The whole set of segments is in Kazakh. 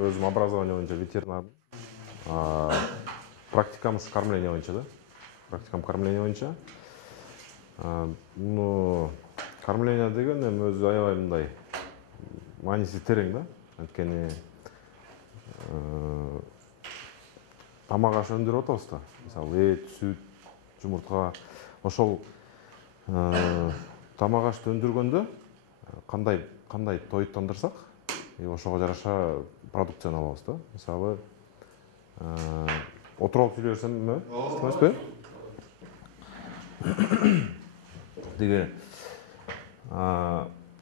өзүм образование боюнча ветеринармын. Практикам ушу кормление боюнча да. Практикам кормление боюнча. Муну кормление деген эми өзү аябай мындай мааниси терең да. Анткени тамак аш өндүрүп атабыз да. Мисалы эт, сүт, жумуртка. Ошол тамак ашты өндүргөндө кандай тоюттандырсак, ошого жараша продукцияны алабыз да. Мисалы, отуруп алып сүйлөй берсемби? Эстебайсызбы? Деге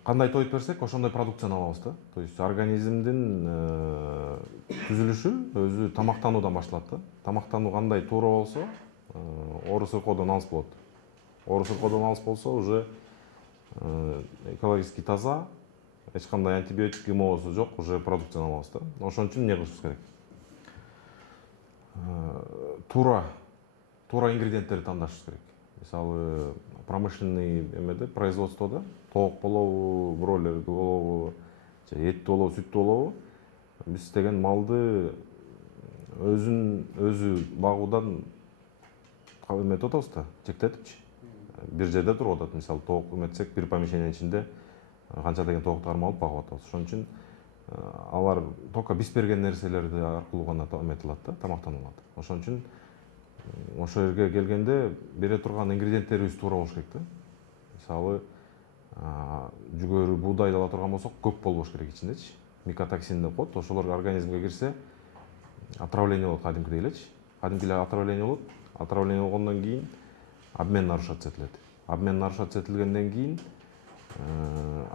кандай тоюп берсек, ошондой продукцияны алабыз да. То есть организмдин түзүлүшү өзү тамактануудан башталат да. Тамактануу кандай туура болсо, оору сыркоодон алыс болот. Оору сыркоодон алыс болсо уже экологически таза, эч кандай антибиотик гемоозу жок, уже продукцияны алабыз да. Ошон үчүн эмне кылышыбыз керек? Туура ингредиенттерди тандашыбыз керек. Мисалы, промышленный эмеде, производстводо тоок болобу, бройлер болобу, эт болобу, сүт болобу, биз деген малды өзү багуудан эметип атабыз да, чектетипчи. Бир жерде туруп атат. Мисалы, тоок эметсек, бир помещениянын ичинде канча деген тоокты кармап алып багып атабыз. Ошон үчүн алар только биз берген нерселерди аркылуу гана эметилат да, тамактанулат. Ошон үчүн ошол жерге келгенде бере турган ингредиенттерибиз туура болуш керек да. Мисалы, жүгөрү, буудайды ала турган болсок, көп болбош керек ичиндечи. Микотоксин деп коет. Ошолор организмге кирсе, отравление болот кадимкидей элечи. Кадимкидей отравление болот. Отравление болгондон кийин обмен нарушаться этилет. Обмен нарушаться этилгенден кийин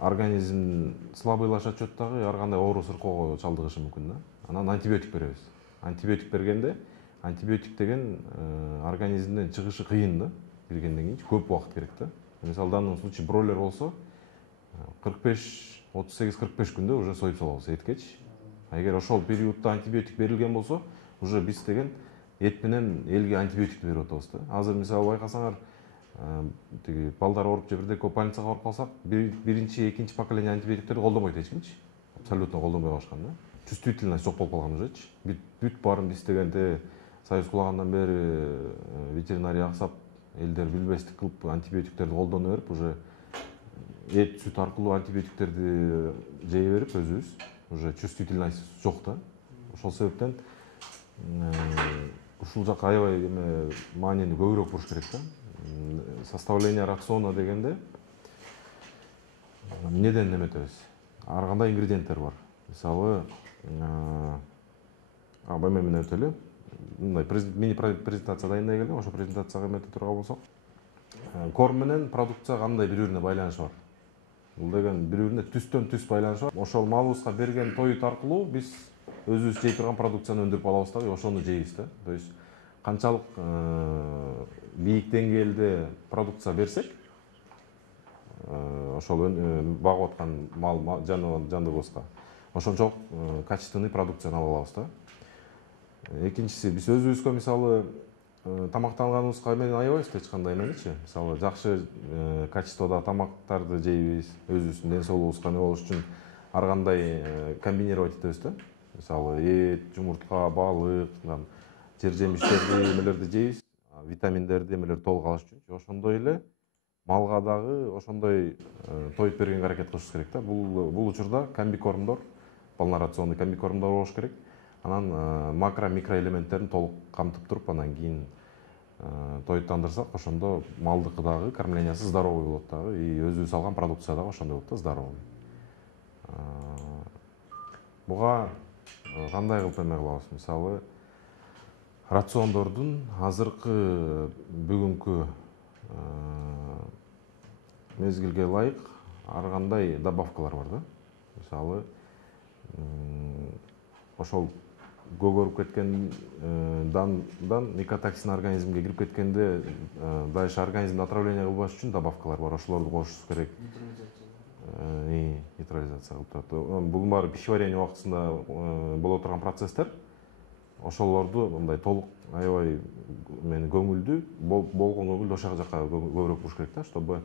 организм слабыйлашат чөт дагы, ар кандай оору сыркоого чалдыгышы мүмкүн да. Анан антибиотик беребиз. Антибиотик бергенде, антибиотик деген организмден чыгышы кыйын да. Киргенден кийин көп убакыт керек да. Мисалы, данный случай бройлер болсо 38-45 күндө уже союп салабыз эткечи. Эгер ошол периоддо антибиотик берилген болсо, уже биз деген эт менен элге антибиотикти берип атабыз да. Азыр мисалы байкасаңар, тиги балдар ооруп же бирдеке больницага барып калсак, биринчи, экинчи поколение антибиотиктерди колдонбойт эч кимчи. Абсолютно колдонбой калышкан да. Чувствительность жок болуп калган ужечи. Бүт баарын биз дегенде Союз кулагандан бери ветеринария аксап, элдер билбестик кылып антибиотиктерди колдоно берип, уже эт, сүт аркылуу антибиотиктерди жей берип өзүбүз, уже чувствительность жок да. Ошол себептен ушул жака аябай маанини көбүрөөк буруш керек да. Составление рациона дегенде эмнеден эметебиз? Ар кандай ингредиенттер бар. Мисалы, эме өтөлү. Мындай мини презентация дайындай келдим. Ошо презентацияга эмете турган болсок, корм менен продукция кандай бири-бирине байланышы бар. Бул деген бири-бирине түстөн түз байланышы бар. Ошол малыбызга берген тоют аркылуу биз өзүбүз жей турган продукцияны өндүрүп алабыз да, ошону жейбиз да. То есть канчалык бийик деңгээлде продукция берсек, ошол багып аткан мал жандыбызга ошончолук качественный продукцияны ала алабыз да. Экинчиси, биз өзүбүзгө мисалы тамактанганыбызга менен аябайбыз эч кандай эменичи. Мисалы, жакшы качестводо тамактарды жейбиз, өзүбүздүн ден соолугубузга не болуш үчүн ар кандай комбинировать этебиз да. Мисалы, эт, жумуртка, балык, жер жемиштерди, эмелерди жейбиз, витаминдерди, эмелерди толук алыш үчүн. Ошондой эле малга дагы ошондой тоюп бергенге аракет кылышыбыз керек да. Бул учурда комбикормдор, полнорационный комбикормдор болуш керек. Анан макро, микроэлементтерин толук камтып туруп, анан кийин тоюттандырсак, ошондо малдыкы дагы кормлениясы здоровый болот дагы, и өзүбүз алган продукция дагы ошондой болот да, здоровый. Буга кандай кылып эме кылабыз? Мисалы, рациондордун азыркы бүгүнкү мезгилге ылайык ар кандай добавкалар бар да. Мисалы, ошол көгөрүп кеткен дан микотоксин организмге кирип кеткенде дальше организмди отравление кылбаш үчүн добавкалар бар. Ошолорду кошушубуз керек. Нейтрализация кылып турат. Бул баары пищеварение убактысында боло турган процесстер. Ошолорду мындай толук аябай көңүлдүү, болгон көңүлдүү ошол жака көбүрөөк буруш керек да, чтобы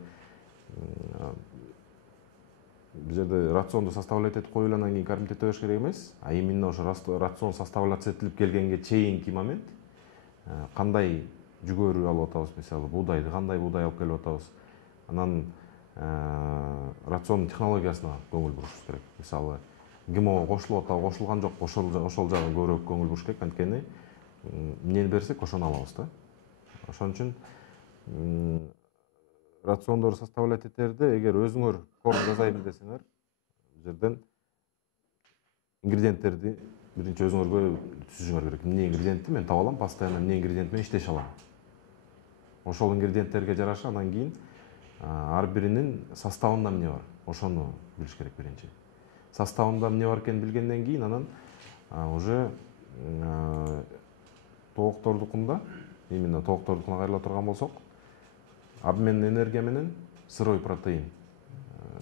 бул жерде рационду составлять этип коюп анан кийин кормить эте бериш керек эмес, а именно ошо рацион составляться этилип келгенге чейинки момент кандай жүгөрү алып атабыз, мисалы буудайды кандай буудай алып келип атабыз, анан рациондун технологиясына көңүл бурушубуз керек. Мисалы ГМО кошулуп атабы, кошулган жокпу, ошол жагы көбүрөөк көңүл буруш керек. Анткени эмнени берсек ошону алабыз да. Ошон үчүн рациондорду составлять этерде эгер өзүңөр корм жасайм десеңер, бул жерден ингредиенттерди биринчи өзүңөргө түзүшүңөр керек. Эмне ингредиентти мен таба алам, постоянно эмне ингредиент менен иштеше алам. Ошол ингредиенттерге жараша анан кийин ар биринин составында эмне бар, ошону билиш керек биринчи. Составында эмне бар экенин билгенден кийин анан уже тооктордукунда, именно тооктордукуна кайрыла турган болсок, обменный энергия менен сырой протеин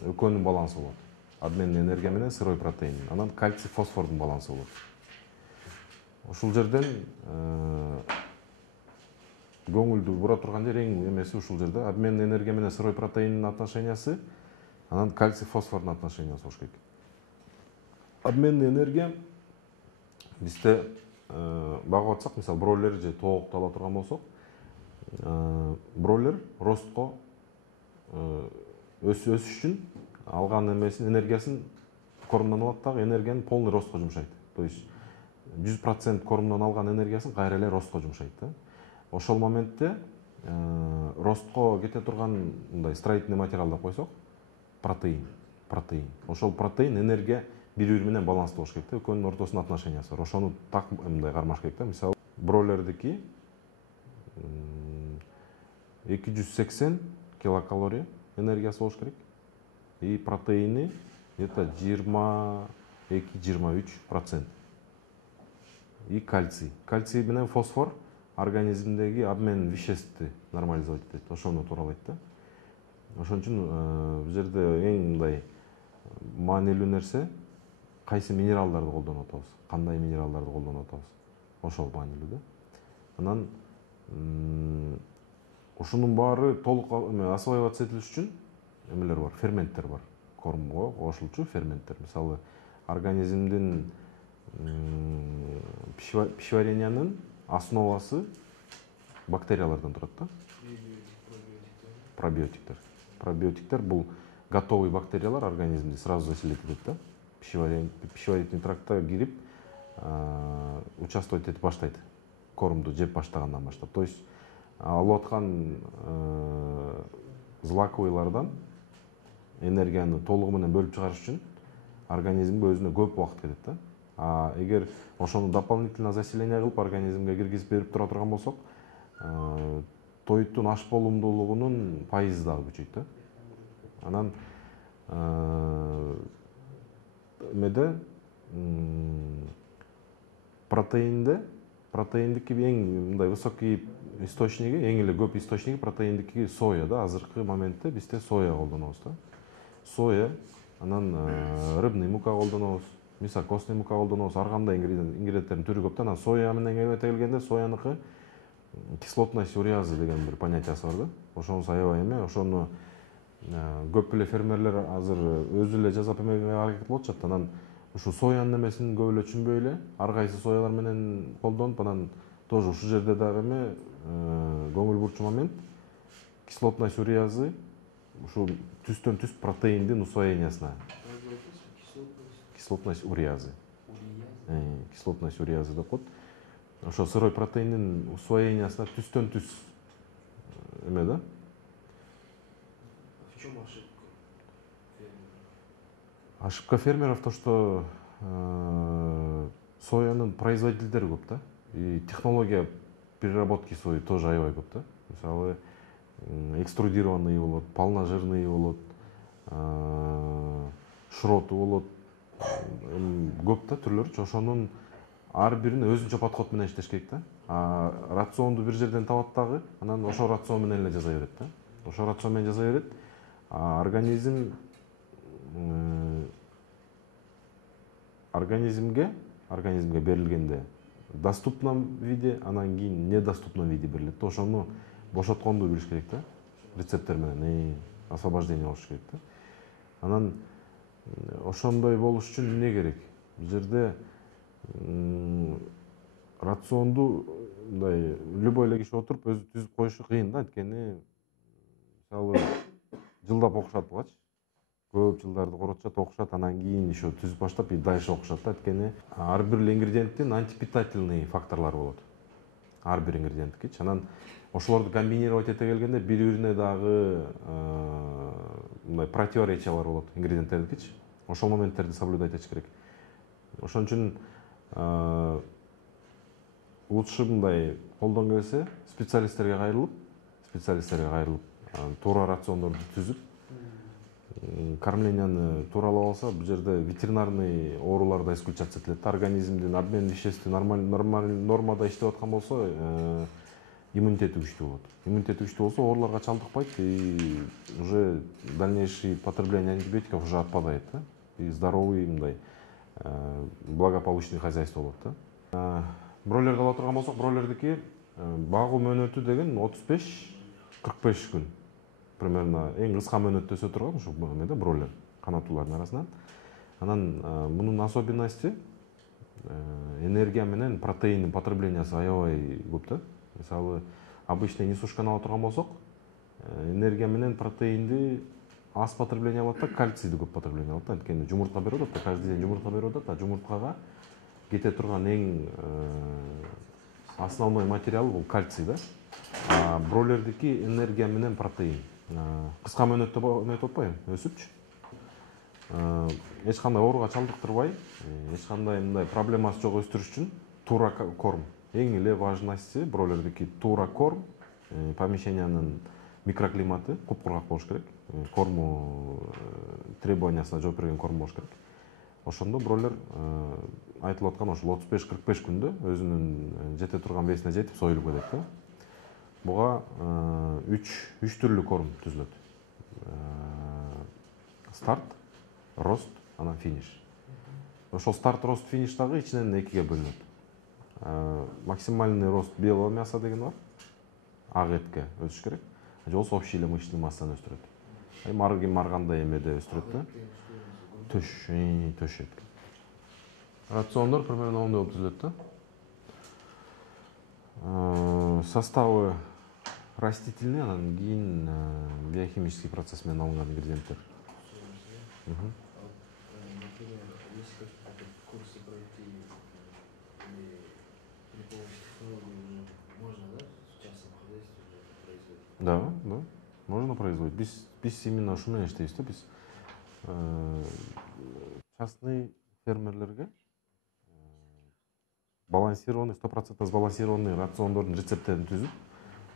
экөөнүн балансы болот. Обменный энергия менен сырой протеин, анан кальций фосфордун балансы болот. Ушул жерден көңүлдү бура турган жер эң эмеси ушул жерде. Обменный энергия менен сырой протеиндин отношениясы, анан кальций фосфордун отношениясы болуш керек. Обменный энергия бизде багып атсак, мисалы бройлер же тоокто ала турган болсок, бройлер ростко өсүш үчүн алган эмесин энергиясын кормдон алат дагы энергияны полный ростко жумшайт. То есть 100% кормдон алган энергиясын кайра эле ростко жумшайт да. Ошол моментте ростко кете турган мындай строительный материал деп койсок, протеин. Ошол протеин энергия бири-бири менен баланстуу болуш керек да, экөөнүн ортосунда отношениясы бар. Ошону так мындай кармаш керек да. Мисалы бройлердики 280 килокалория энергиясы болуш керек. И протеини где-то 22-23%. И кальций. Кальций менен фосфор организмдеги обмен веществи нормализовать этет. Ошону тууралайт да. Ошон үчүн бул жерде эң мындай маанилүү нерсе кайсы минералдарды колдонуп атабыз, кандай минералдарды колдонуп атабыз. Ошол маанилүү да. Анан ушунун баары толук осваиваться этилиш үчүн эмелер бар, ферменттер бар. Кормго кошулчу ферменттер. Мисалы организмдин пищеварениянын основасы бактериялардан турат да. Пробиотиктер бул готовый бактериялар организмди сразу заселить этет да. Пищеварительный трактка кирип участвовать этип баштайт. Кормду жеп баштагандан баштап. То есть алып аткан злаковыйлардан энергияны толугу менен бөлүп чыгарыш үчүн организмге өзүнө көп убакыт кетет да. А эгер ошону дополнительно заселение кылып организмге киргизип берип тура турган болсок, тоюттун аш болумдуулугунун пайызы дагы күчөйт да. Анан эмеде протеиндики эң мындай высокий источниги, эң эле көп источниги протеиндики соя да. Азыркы моментте бизде соя колдонобуз да. Соя, анан рыбный мука колдонобуз, мисокосный мука колдонобуз, ар кандай ингредиенттердин түрү көп да. Анан соя менен кете келгенде сояныкы кислотность уреазы деген бир понятиясы бар да. Ошонусу аябай эме, ошону көп эле фермерлер азыр өзү эле жасап эмегенге аракет кылып атышат. Анан ушу соянын эмесин көп эле түшүнбөй эле ар кайсы соялар менен колдонуп, анан тоже ушул жерде дагы эме көңүл бурчу момент кислотность уреазы ушу түстөн түз протеиндин усвоениясына. Кислотность уреазы. Кислотность уреазы деп коет. Ошо сырой протеиндин усвоениясына түстөн түз эме да. В чем ошибка? Ошибка фермеров то, что соянын производителдери көп да. И технология переработки сои тоже аябай көп да. Мисалы экструдированный болот, полножирный болот, шроты болот, көп да түрлөрүчү. Ошонун ар бирин өзүнчө подход менен иштеш керек да. Рационду бир жерден табат дагы, анан ошол рацион менен эле жасай берет да. Ошол рацион менен жасай берет. Организмге берилгенде доступном виде, анан кийин недоступном виде берилет да. Ошону бошотконду билиш керек да. Рецепттер менен освобождение болуш керек да. Анан ошондой болуш үчүн эмне керек? Бул жерде рационду мындай любой эле киши отуруп өзү түзүп коюшу кыйын да, анткени мисалы жылдап окушат бугачы. Көп жылдарды коротушат, окушат, анан кийин еще түзүп баштап и дальше окушат да, анткени ар бир ингредиенттин антипитательный факторлору болот. Ар бир ингредиенттикичи. Анан ошолорду комбинировать эте келгенде бири-бирине дагы мындай противоречиялар болот ингредиенттердикичи. Ошол моменттерди соблюдать этиш керек. Ошон үчүн лучше мындай колдон келсе специалисттерге кайрылып, туура рациондорду түзүп, кормленияны тууралап алса, бул жерде ветеринарный оорулар да исключаться этилет. Организмдин обмен веществи нормада иштеп аткан болсо, иммунитети күчтүү болот. Иммунитети күчтүү болсо, ооруларга чалдыкпайт и уже дальнейший потребление антибиотиков уже отпадает, да? И здоровый мындай благополучный хозяйство болот, да? Бройлерди ала турган болсок, бройлердики багуу мөөнөтү деген 35-45 күн. Примерно эң кыска мөөнөттө өсө турган ушу эмеде бройлер канаттуулардын арасынан. Анан мунун особенности энергия менен протеиндин потреблениясы аябай көп да. Мисалы, обычный несушканы ала турган болсок, энергия менен протеинди аз потребление алат да, кальцийди көп потребление алат да. Анткени жумуртка берип атат да, каждый день жумуртка берип атат, а жумурткага кете турган эң основной материал бул кальций да. А бройлердики энергия менен протеин. Кыска мөөнөттө эметип атпайбы, өсүпчү. Эч кандай ооруга чалдыктырбай, эч кандай мындай проблемасы жок өстүрүш үчүн туура корм. Эң эле важности бройлердики туура корм, помещениянын микроклиматы куп-кургак болуш керек. Корму требованиясына жооп берген корм болуш керек. Ошондо бройлер айтылып аткан ошол 35-45 күндө өзүнүн жете турган весине жетип союлуп кетет да. Буга 3 түрлүү корм түзүлөт. Старт, рост, анан финиш. Ошол старт, рост, финиш дагы ичинен экиге бөлүнөт. Максимальный рост белого мяса деген бар. Ак этке өсүш керек. Же болбосо общий эле мышечный массаны өстүрөт. Ар кандай эмеде өстүрөт да. Төш этке. Рациондор примерно ондай болуп түзүлөт да. Составы растительный, анан кийин биохимический процесс менен алынган ингредиенттер. Например, если какие-то курсы пройти или при помощи технологий уже можно, да, в частном хозяйстве производить? Да, можно производить. Биз именно ушу менен иштейбиз да, биз частный фермерлерге балансированный, 100% сбалансированный рациондордун рецепттерин түзүп,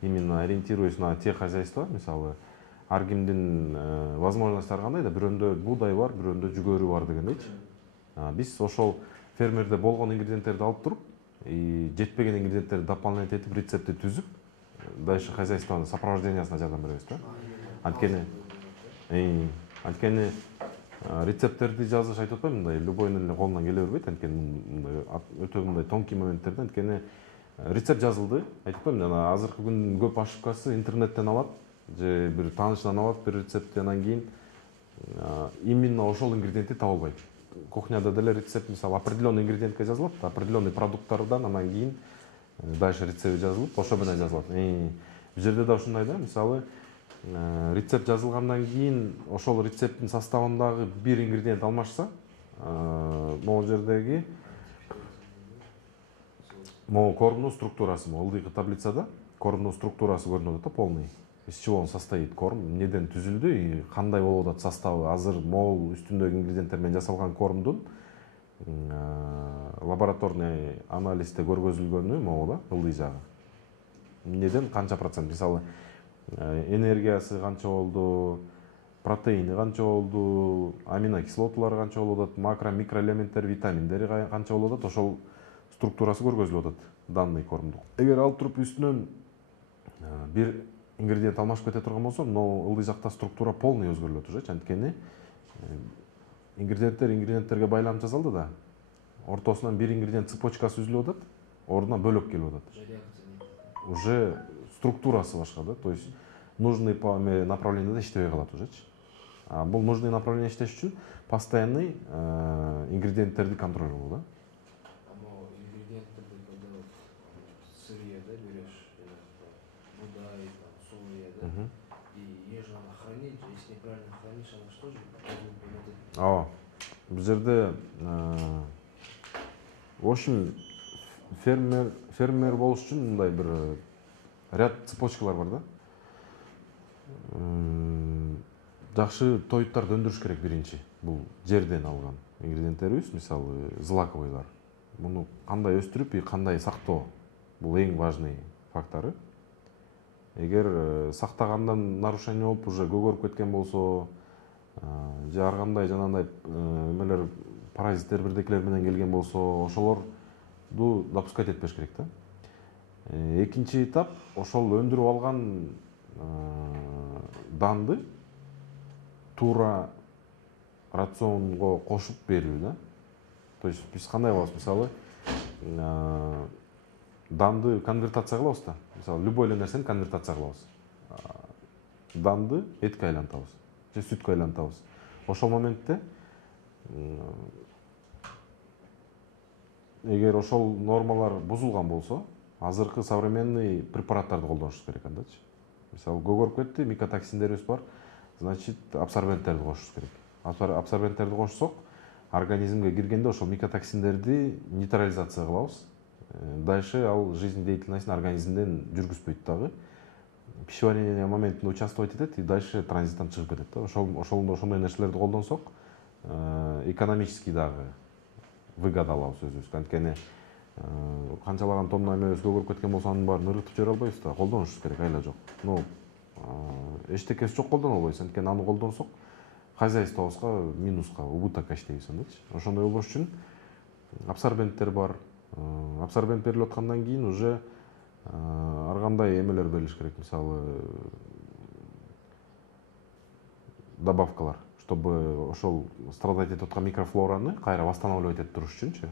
именно ориентируясь на те хозяйства, мисалы, ар кимдин возможносттору кандай да, бирөөндө буудай бар, бирөөндө жүгөрү бар дегендейчи. Биз ошол фермерде болгон ингредиенттерди алып туруп, жетпеген ингредиенттерди дополнять этип, рецептти түзүп, дальше хозяйствонун сопровождениясына жардам беребиз да. Анткени рецепттерди жазыш айтып атпайм, мындай любойнун эле колунан келе бербейт, анткени мындай өтө мындай тонкий моменттерде, анткени рецепт жазылды, айтып атпайм, азыркы күндүн көп ошибкасы интернеттен алат, же бир таанышынан алат бир рецептти, анан кийин именно ошол ингредиентти таба албайт. Кухняда деле рецепт, мисалы, определенный ингредиентке жазылат, определенный продукттардан, анан кийин дальше рецепт жазылып, ошо менен жазылат. Бул жерде да ушундай да, мисалы, рецепт жазылгандан кийин ошол рецепттин составындагы бир ингредиент алмашса, могул жердеги могул кормдун структурасы, ылдыйкы таблицада кормдун структурасы көрүнүп атат да, полный. Из чего он состоит корм, эмнеден түзүлдү и кандай болуп атат составы. Азыр могул үстүндөгү ингредиенттер менен жасалган кормдун лабораторный анализде көргөзүлгөнү могу да, ылдый жагы. Эмнеден канча процент, мисалы, энергиясы канча болду, протеини канча болду, аминокислоталары канча болуп атат, макро микроэлементтер, витаминдери канча болуп атат, ошол структурасы көргөзүлүп атат данный кормдун. Эгер алып туруп үстүнөн бир ингредиент алмашып кете турган болсо, но ылдый жакта структура полный өзгөрүлөт уже, анткени ингредиенттерге байланып жасалды да, ортосунан бир ингредиент цепочкасы үзүлүп атат, ордуна бөлөк келип атат. Уже структурасы башка да, то есть нужный направлениеде иштебей калат ужечи. бул нужный направление иштеш үчүн постоянный ингредиенттерди контроль кылуу да. Ama ингредиенттерди когда вот сырье, да, берешь, будай, там, соя, да, и ее же надо хранить, если неправильно хранишь, она что же будет? ооба бул жерде в общем фермер болуш үчүн мындай бир ряд цепочкалар бар да. Жакшы тоюттарды өндүрүш керек биринчи. Бул жерден алган ингредиенттерибиз, мисалы злаковыйлар. Муну кандай өстүрүп и кандай сактоо, бул эң важный фактору. Эгер сактагандан нарушение болуп уже көгөрүп кеткен болсо, же ар кандай жанагындай эмелер паразиттер бирдекелер менен келген болсо, ошолорду допускать этпеш керек да. Экинчи этап ошол өндүрүп алган данды туура рационго кошуп берүү да. То есть биз кандай кылабыз, мисалы данды конвертация кылабыз да. Мисалы любой эле нерсени конвертация кылабыз. Данды этке айлантабыз же сүткө айлантабыз. Ошол моментте эгер ошол нормалар бузулган болсо, азыркы современный препараттарды колдонушубуз керек андачы. Мисалы көгөрүп кетти, микотоксиндерибиз бар, значит абсорбенттерди кошушубуз керек. Абсорбенттерди кошсок, организмге киргенде ошол микотоксиндерди нейтрализация кылабыз. Дальше ал жизнедеятельностун организмден жүргүзбөйт дагы. Пищеварение моментинде участвовать этет и дальше транзиттан чыгып кетет да. Ошондой нерселерди колдонсок, экономически дагы выгода алабыз өзүбүзгө. Анткени канчалаган тонна эмебиз көгөрүп кеткен болсо, анын баарын ыргытып жибере албайбыз да, колдонушубуз керек, айла жок. Эчтекеси жок колдоно албайбыз, анткени аны колдонсок, хозяйствобузга минуска, убытокко иштейбиз андачы. Ошондой болбош үчүн абсорбенттер бар. Абсорбент берилип аткандан кийин уже ар кандай эмелер берилиш керек, мисалы добавкалар, чтобы ошол страдать этип аткан микрофлораны кайра восстанавливать этип туруш үчүнчү.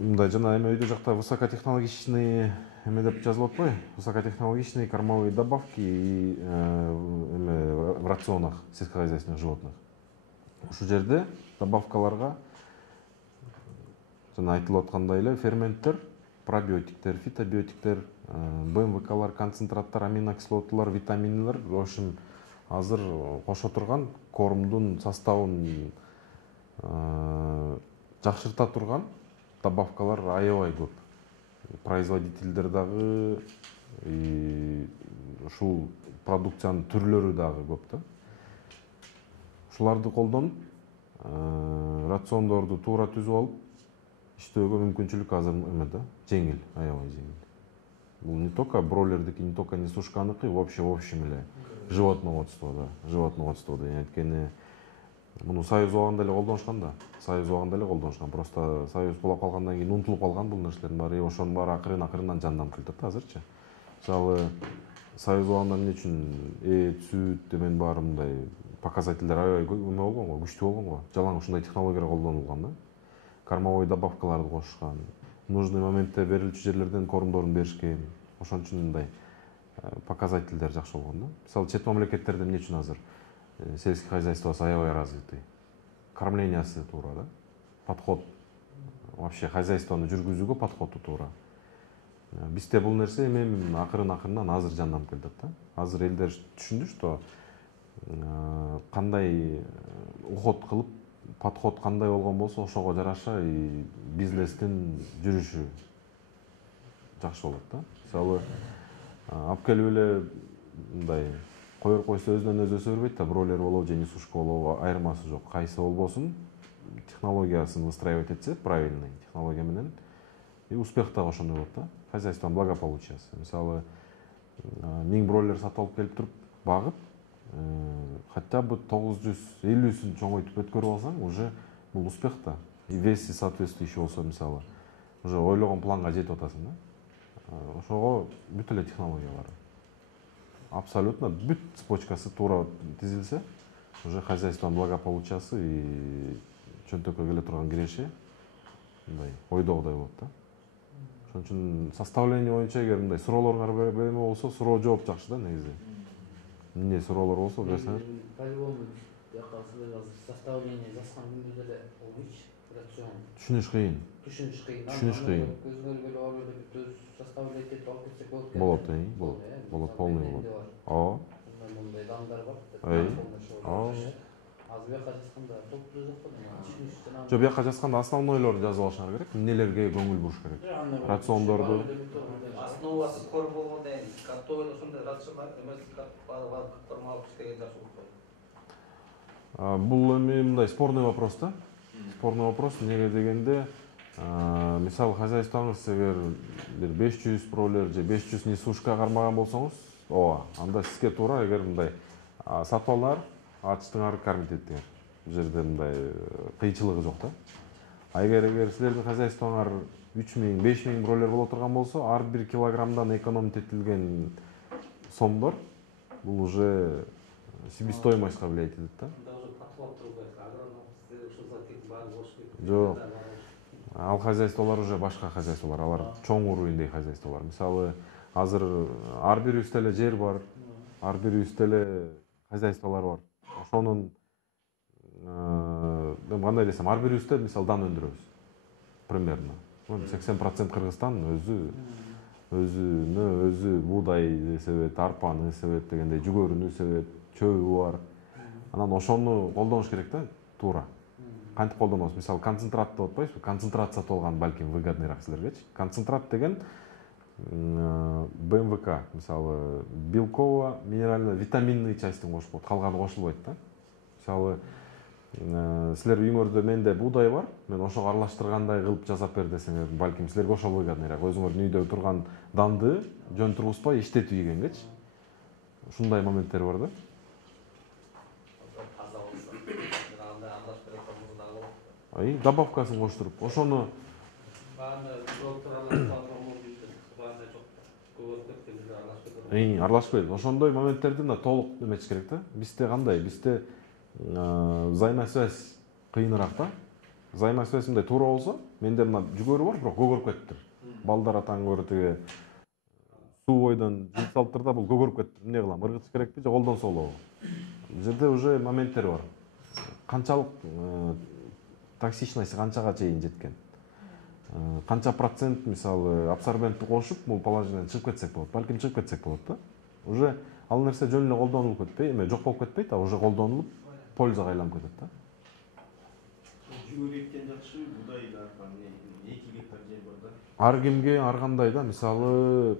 Мындай жана эме өйдө жакта высокотехнологичный эме деп жазылып атпайбы? Высокотехнологичные кормовые добавки в рационах сельскохозяйственных животных. Ушул жерде добавкаларга жана айтылып аткандай эле ферменттер, пробиотиктер, фитобиотиктер, БМВКлар, концентраттар, аминокислоталар, витаминдер, в общем, азыр кошо турган кормдун составын жакшырта турган добавкалар аябай көп. Производительдер дагы, ушул продукциянын түрлөрү дагы көп да. Ушуларды колдонуп, рациондорду туура түзүп алып, иштөөгө мүмкүнчүлүк азыр эмеде, жеңил, аябай жеңил. Бул не только бройлердики, не только несушканыкы, вообще в общем эле животноводствода, анткени муну союз убагында эле колдонушкан да. Союз убагында эле колдонушкан. Просто союз кулап калгандан кийин унутулуп калган бул нерселердин баары. Ошонун баары акырын жанданып келатат да азырчы. Мисалы союз убагында эмне үчүн эт, сүт эменин баары мындай показательдер аябай эме болгон го, күчтүү болгон го. Жалаң ушундай технологиялар колдонулган да. Кормовой добавкаларды кошушкан, нужный моментте берилчү жерлерден кормдорун беришкен. Ошон үчүн мындай показательдер жакшы болгон да. Мисалы чет мамлекеттерде эмне үчүн азыр сельский хозяйствосы аябай развитый. Кормлениясы туура да. Подход, вообще хозяйствону жүргүзүүгө подходу туура. Бизде бул нерсе эми акырын-акырынан азыр жанданып келатат да. Азыр элдер түшүндү, что кандай уход кылып, подход кандай болгон болсо, ошого жараша бизнестин жүрүшү жакшы болот да. Мисалы алып келип эле мындай коер койсо өзүнөн өзү өсө бербейт да, бройлер болобу же несушка болобу айырмасы жок. Кайсы болбосун, технологиясын выстраивать этсе, правильный технология менен, и успех дагы ошондой болот да. Хозяйствонун благополучиясы. Мисалы 1000 бройлер сатып алып келип туруп багып, хотя бы 950-син чоңойтуп өткөрүп алсаң, уже бул успех да. И веси соответствующий болсо, мисалы, уже ойлогон планга жетип атасың да. Ошого бүт эле технология бар. Абсолютно бүт цепочкасы туура тизилсе, уже хозяйствонун благополучиясы и чөнтөккө келе турган киреши мындай ойдогудай болот да. Ошон үчүн составление боюнча эгер мындай суроолоруңар берме болсо, суроо жооп жакшы да негизи. Эмне суроолор болсо берсеңер. По-любому жака силер азыр составление жазган күндө деле болбойчу. Рацион. Түшүнүш кыйын. Түшүнүш кыйын. Түшүнүш кыйын. Өзгөргөлө алып эле бүт өз составление этип алып кетсек болот. Болот, болот, полный болот. Ооба. Мындай дандар бар. Ооба. Азыр бияка жазганда толуктуу жазып койдум. Түшүнүш жана. Жок, бияка жазганда основнойлорун жазып алышыңар керек. Эмнелерге көңүл буруш керек. Рациондорду. Основасы кор болгондон кийин катойло ошондой рацион эмес катформа алып иштеген жакшы болот. Бул эми мындай спорный вопрос да. Спорный вопрос эмнеге дегенде, мисалы хозяйствоңуз эгер бир 500 бройлер же 500 несушка кармаган болсоңуз, ооба, анда сизге туура эгер мындай сатып алыңар, ачтыңар, кормить эттиңер. Бул жерде мындай кыйынчылыгы жок да. Эгер силердин хозяйствоңар 3000, 5000 бройлер боло турган болсо, ар бир килограммдан экономить этилген сомдор бул уже себестоимостька влиять этет да. Жок. Ал хозяйстволор уже башка хозяйстволор, алар чоң уровеньдеги хозяйстволор. Мисалы, азыр ар бирибизде эле жер бар, ар бирибизде эле хозяйстволор бар. Ошонун мен кандай десем, ар бирибизде мисалы дан өндүрөбүз. Примерно. 80% Кыргызстан өзү буудай себет, арпаны себет дегендей, жүгөрүнү себет, чөбү бар. Анан ошону колдонуш керек да, туура. Кантип колдонобуз? Мисалы, концентрат деп атпайбызбы? Концентрат сатып алган балким выгодныйраак силергечи. Концентрат деген БМВК, мисалы, белково, минерально витаминный частин кошуп коет, калганы кошулбайт да. Мисалы, силер үйүңөрдө менде буудай бар, мен ошого аралаштыргандай кылып жасап бер десеңер, балким силерге ошол выгодныйраак. Өзүңөрдүн үйдө турган данды жөн тургузбай иштетип ийгенгечи. Ушундай моменттер бар да. Добавкасын коштуруп, ошону аралашпайт. Ошондой моменттерди мына толук эметиш керек да. Бизде кандай? Бизде взаимосвязь кыйыныраак да. Взаимосвязь мындай туура болсо, менде мына жүгөрү бар, бирок көгөрүп кетиптир. Балдар атаң көрө тиги суу бойдон жил салыптыр да, бул көгөрүп кетиптир. Эмне кылам? Ыргытыш керекпи же колдон соолобу? Бул жерде уже моменттер бар. Канчалык токсичность канчага чейин жеткен? Канча процент мисалы абсорбентти кошуп, бул положениеден чыгып кетсек болот. Балким чыгып кетсек болот да. Уже ал нерсе жөн эле колдонулуп кетпей, эме жок болуп кетпейт, а уже колдонулуп пользага айланып кетет да. Жүгөрү эктен жакшы, буудай арпа 2 гектар жер бар да. Ар кимге ар кандай да. Мисалы,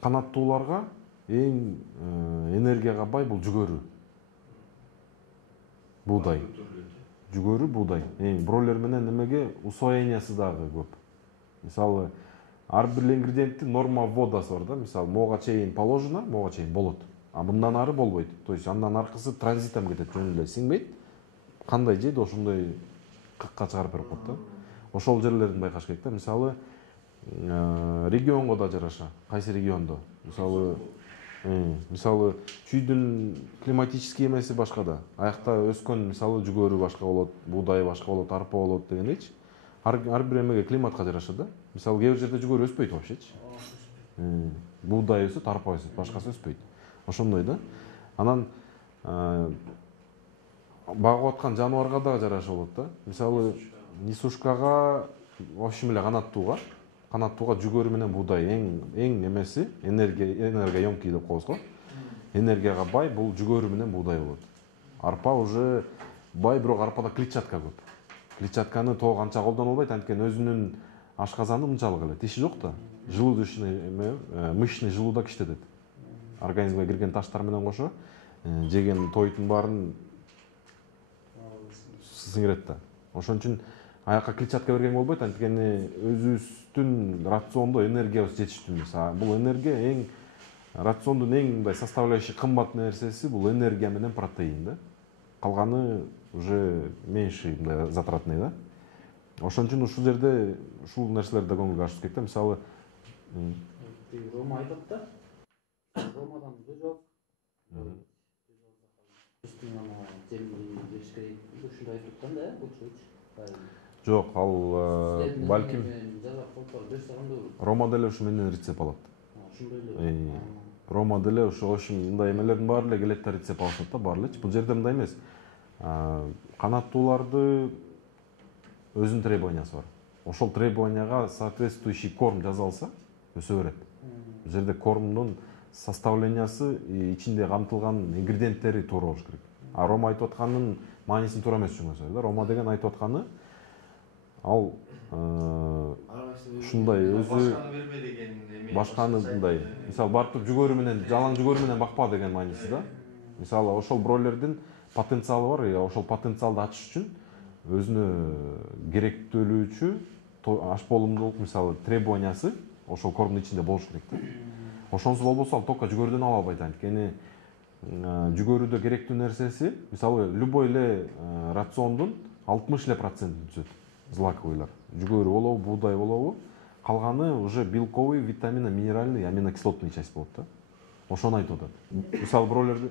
канаттууларга эң энергияга бай бул жүгөрү. Буудай. Жүгөрү, буудай. Бройлер менен немеге усвоениясы дагы көп. Мисалы, ар бир ингредиенттин норма вводасы бар да. Мисалы, могга чейин положено, могга чейин болот. А мындан ары болбойт. То есть андан аркысы транзитом кетет, жөн эле сиңбейт. Кандай жейди, ошондой кыкка чыгарып берип коет да. Ошол жерлерин байкаш керек да. Мисалы, регионго да жараша. Кайсы региондо? Мисалы, чүйдүн климатический эмеси башка да. Аякта өскөн мисалы жүгөрү башка болот, буудай башка болот, арпа болот дегендейчи. Ар бир эмеге климатка жараша да. Мисалы, кээ бир жерде жүгөрү өспөйт вообще-чи. Буудай өсөт, арпа өсөт, башкасы өспөйт. Ошондой да. Анан багып аткан жаныбарга да жараша болот да. Мисалы, несушкага, в общем эле канаттууга жүгөрү менен буудай эң эмеси энергоемкий деп коебуз го. Энергияга бай бул жүгөрү менен буудай болот. Арпа уже бай, бирок арпада клетчатка көп. Клетчатканы толук анча колдонулбайт, анткени өзүнүн ашказаны мынчалык эле, тиши жок да. Желудочный, мышечный желудок иштетет. Организмге кирген таштар менен кошо жеген тойтун баарын сиңирет да. Ошон үчүн аякка клетчатка берген болбойт, анткени өзүбүздүн рациондо энергиябыз жетиштүү эмес. Бул энергия рациондун эң мындай составляющий кымбат нерсеси бул энергия менен протеин да. Калганы уже меньше мындай затратный да. Ошон үчүн ушул жерде ушул нерселерде көңүл ачыш керек да. Мисалы, Рома айтат да. Ромадан ушундай айтып аткан да, Жок, ал балким жаза фото берсе кандай болот? Ромада эле ушу менен рецепт алат. Ошондой эле. Ромада эле ошо мындай эмелердин баары эле келет да рецепт алышат да баары элечи. Бул жерде мындай эмес. Канаттууларды өзүнүн требованиясы бар. Ошол требованияга соответствующий корм жасалса өсө берет. Бул жерде кормдун составлениясы ичинде камтылган ингредиенттери туура болуш керек. А Рома айтып атканын маанисин туура эмес түшүнгөнсүздөр да. Рома деген айтып атканы ал ушундай өзү башканы берме деген эме. башканы мындай, мисалы барып туруп жүгөрү менен, жалаң жүгөрү менен бакпа деген мааниси да. Мисалы ошол бройлердин потенциалы бар, ошол потенциалды ачыш үчүн өзүнө керектүүлүүчү аш болумдуулук, мисалы требованиясы ошол кормдун ичинде болуш керек да. Ошонсуз болбосо ал только жүгөрүдөн ала албайт. Анткени жүгөрүдө керектүү нерсеси, мисалы любой эле рациондун 60% түзөт злаковыйлар. Жүгөрү болобу, буудай болобу, калганы уже белковый, витамино, минеральный, аминокислотный часть болот да. Ошону айтып атат. Мисалы бройлерди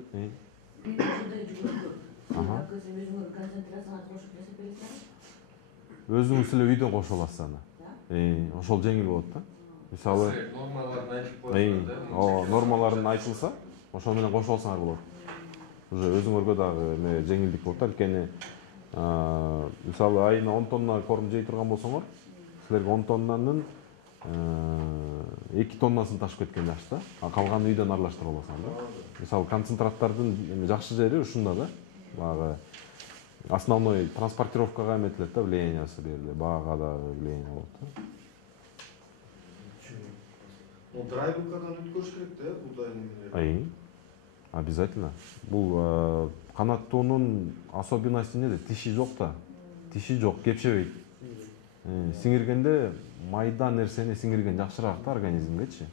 өзүңүз эле үйдөн кошо аласыз аны. Ошол жеңил болот да. Мисалы Нормаларын айтып коюшат да. нормаларын айтылса, ошол менен кошо алсаңар болот. Уже өзүңөргө дагы эме жеңилдик болот. Анткени мисалы айына 10 тонна корм жей турган болсоңор, силерге 10 тоннанын 2 тоннасын ташып кеткен жакшы да. А калганын үйдөн аралаштырып аласың да. Мисалы концентраттардын жакшы жери ушунда да. Багы основной транспортировкага эметилет да, влияниясы берилет, баага да влияние болот да. Драйвилкадан өткөрүш керек да, буудайдын эмелери. Обязательно. Бул канаттуунун особенности эмнеде? Тиши жок да. Тиши жок, кепшебейт. Сиңиргенде майда нерсени сиңирген жакшыраак да организмгечи.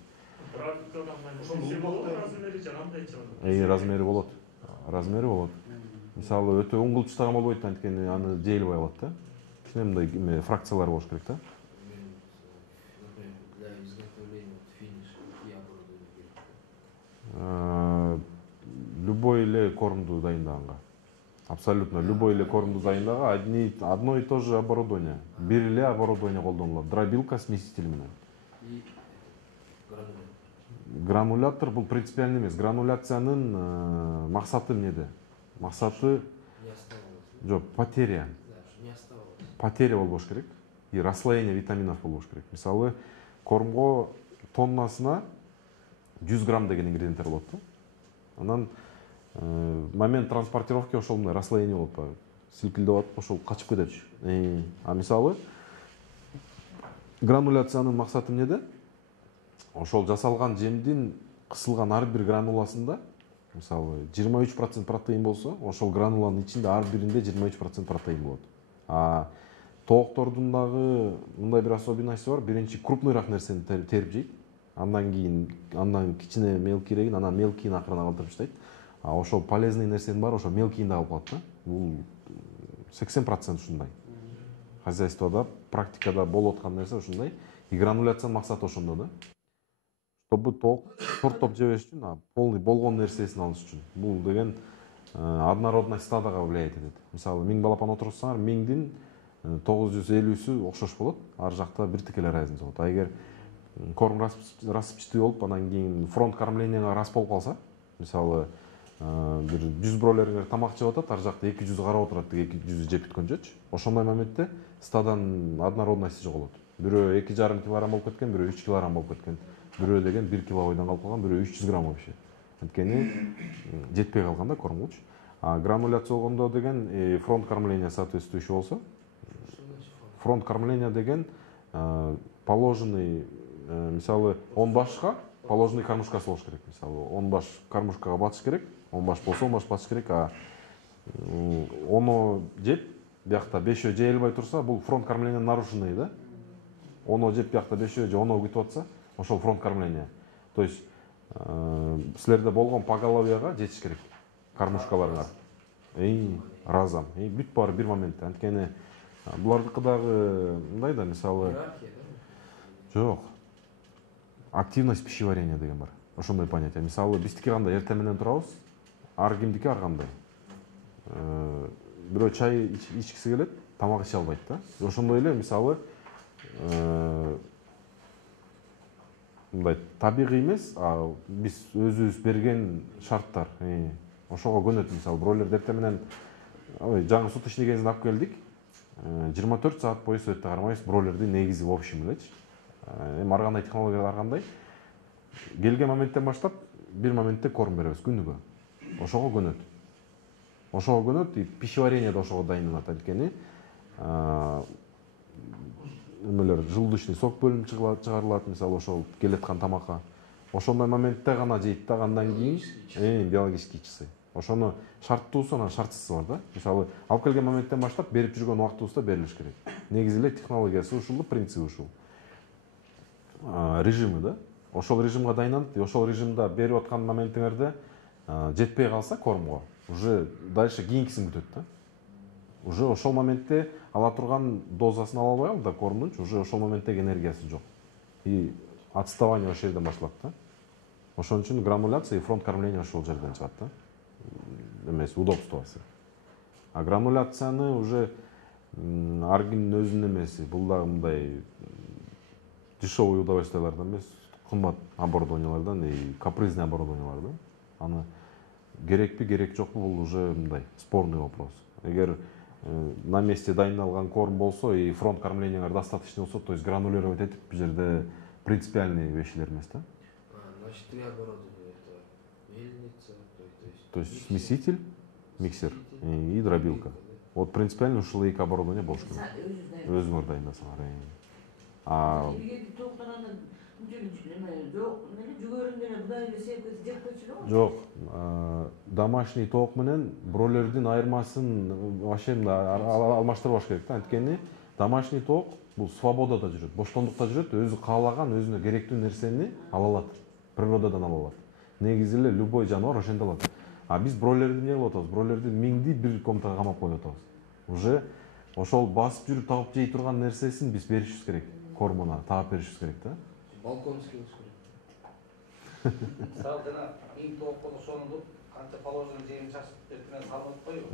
Размери болот. Размери болот. Мисалы өтө оң кылчтаган болбойт, анткени аны жей албай калат да. Кичине мындай фракциялар болуш керек да. Для изготовления финиш и оборудования. Любой эле кормду дайындаганга. Абсолютно любой эле кормду дайындага одно и то же оборудование. Бир эле оборудование колдонулат. Дробилка смеситель менен. И гранулятор. Гранулятор бул принципиально эмес. Грануляциянын максаты эмнеде? Максаты Не оставалось. жок, потеря. Да, не оставалось. Потеря болбош керек и расслоение витаминов болбош керек. Мисалы кормго тоннасына 100 грамм деген ингредиенттер болот да. Анан момент транспортировки ошол мындай расслоение болуп атпайбы, силкилдеп атып ошол качып кететчи. А мисалы грануляциянын максаты эмнеде? Ошол жасалган жемдин кысылган ар бир грануласында, мисалы 23% протеин болсо, ошол грануланын ичинде ар биринде 23% протеин болот. А тооктордун дагы мындай бир особенности бар. Биринчи крупныйраак нерсени терип жейт. Андан кичине мелкирегин, анан мелкийин акырына калтырып таштайт. А ошол полезный нерсенин баары ошол мелкийинде калып калат да. Бул 80% ушундай. Хозяйствода, практикада болуп аткан нерсе ушундай. И грануляциянын максаты ошондо да. Чтобы тоок тортоп жебеш үчүн, полный болгон нерсесин алыш үчүн. Бул деген однородность стадага влиять этет. Мисалы 1000 балапан отурсаңар, 1000дин 950-сү окшош болот. Ар жакта бир тикеле разница болот. А эгер корм рассыпчатый болуп, анан кийин фронт кормленияга раз болуп калса, мисалы бир 100 бройлер тамак жеп атат, ар жакта 200 карап отурат, 200 жеп бүткөнчөчү. Ошондой моментте стаданын однородности жоголот. Бирөө 2,5 килограмм болуп кеткен, бирөө 3 килограмм болуп кеткен. Бирөө деген 1 килобойдон калып калган, бирөө 300 грамм вообще. Анткени жетпей калган да кормгучу. А грануляция болгондо деген фронт кормление соответствующий болсо, фронт кормление деген положенный, мисалы 10 башка положенный кормушкасы болуш керек. Мисалы 10 баш кормушкага батыш керек, 10 баш болсо 10 баш батыш керек, а оно жеп биякта 5 жей албай турса, бул фронт кормление нарушенный да. Оно жеп биякта 5 же оно күтүп атса, ошол фронт кормление. То есть силерде болгон поголовьяга жетиш керек кормушкаларыңар. Разом. Бүт баары бир моментте. Анткени булардыкы дагы мындай да, мисалы жок. Активность пищеварения деген бар. Ошондой понятие. Мисалы биздики кандай эртең менен турабыз, ар кимдики ар кандай. Бирөө чай ичкиси келет, тамак иче албайт да. Ошондой эле мисалы мындай табигый эмес, а биз өзүбүз берген шарттар. Ошого көнөт. Мисалы бройлер эртең менен жаңы суточный кезинде алып келдик. 24 саат бою сөйттө кармайбыз бройлерди негизи в общем элечи. Эми ар кандай технологиялар ар кандай. Келген моменттен баштап бир моментте корм беребиз күнүгө. Ошого көнөт. Ошого көнөт и пищеварение да ошого дайындалат. Анткени эмелер желудочный сок бөлүнүп чыгарылат, мисалы ошол келаткан тамакка. Ошондой моментте гана жейт да, андан кийин биологический часы. Ошону шарттуусу, анан шартсызы бар да. Мисалы, алып келген моменттен баштап берип жүргөн убактыбызда берилиш керек. Негизи эле технологиясы ушул, принциби ушул. Режимы да. Ошол режимге дайынданып, ошол режимде берип аткан моментиңерде жетпей калса кормго, уже дальше кийинкисин күтөт да. Уже ошол моментте ала турган дозасын ала албай калды да кормдун, уже ошол моменттеги энергиясы жок. И отставание ошол жерден башталат да. Ошон үчүн грануляция и фронт кормление ошол жерден чыгат да. Эмеси удобствосы. А грануляцияны уже ар кимдин өзүнүн эмеси. Бул дагы мындай дешевый удовольствиялардан эмес, кымбат оборудованиялардан и капризный оборудованиялардан. Аны керекпи, керек жокпу, бул уже мындай спорный вопрос. Эгер на месте дайындалган корм болсо и фронт кормлениеңер достаточно болсо, то есть гранулировать этип бул жерде принципиальный вещилер эмес да. Значит, три оборудования. Это мельница, То есть смеситель, миксер и дробилка. Вот принципиально ушул эки оборудование болуш керек. Өзүңөр дайындасаңар. Жок, домашний тоок менен бройлердин айырмасын вообще алмаштырбаш керек да. Анткени домашний тоок бул свободада жүрөт, боштондукта жүрөт, өзү каалаган, өзүнө керектүү нерсени ала алат. Природадан ала алат. Негизи эле любой жаныбар ошентип алат. А биз бройлерди эмне кылып атабыз? Бройлерди миңди бир комнатага камап коюп атабыз. Уже ошол басып жүрүп табып жей турган нерсесин биз беришибиз керек. Кормуна таап беришибиз керек да. балкон скилс керек. Мисалы жана 1000 тоок болсо ошону канча положено жемин чачып эртең салып коюп,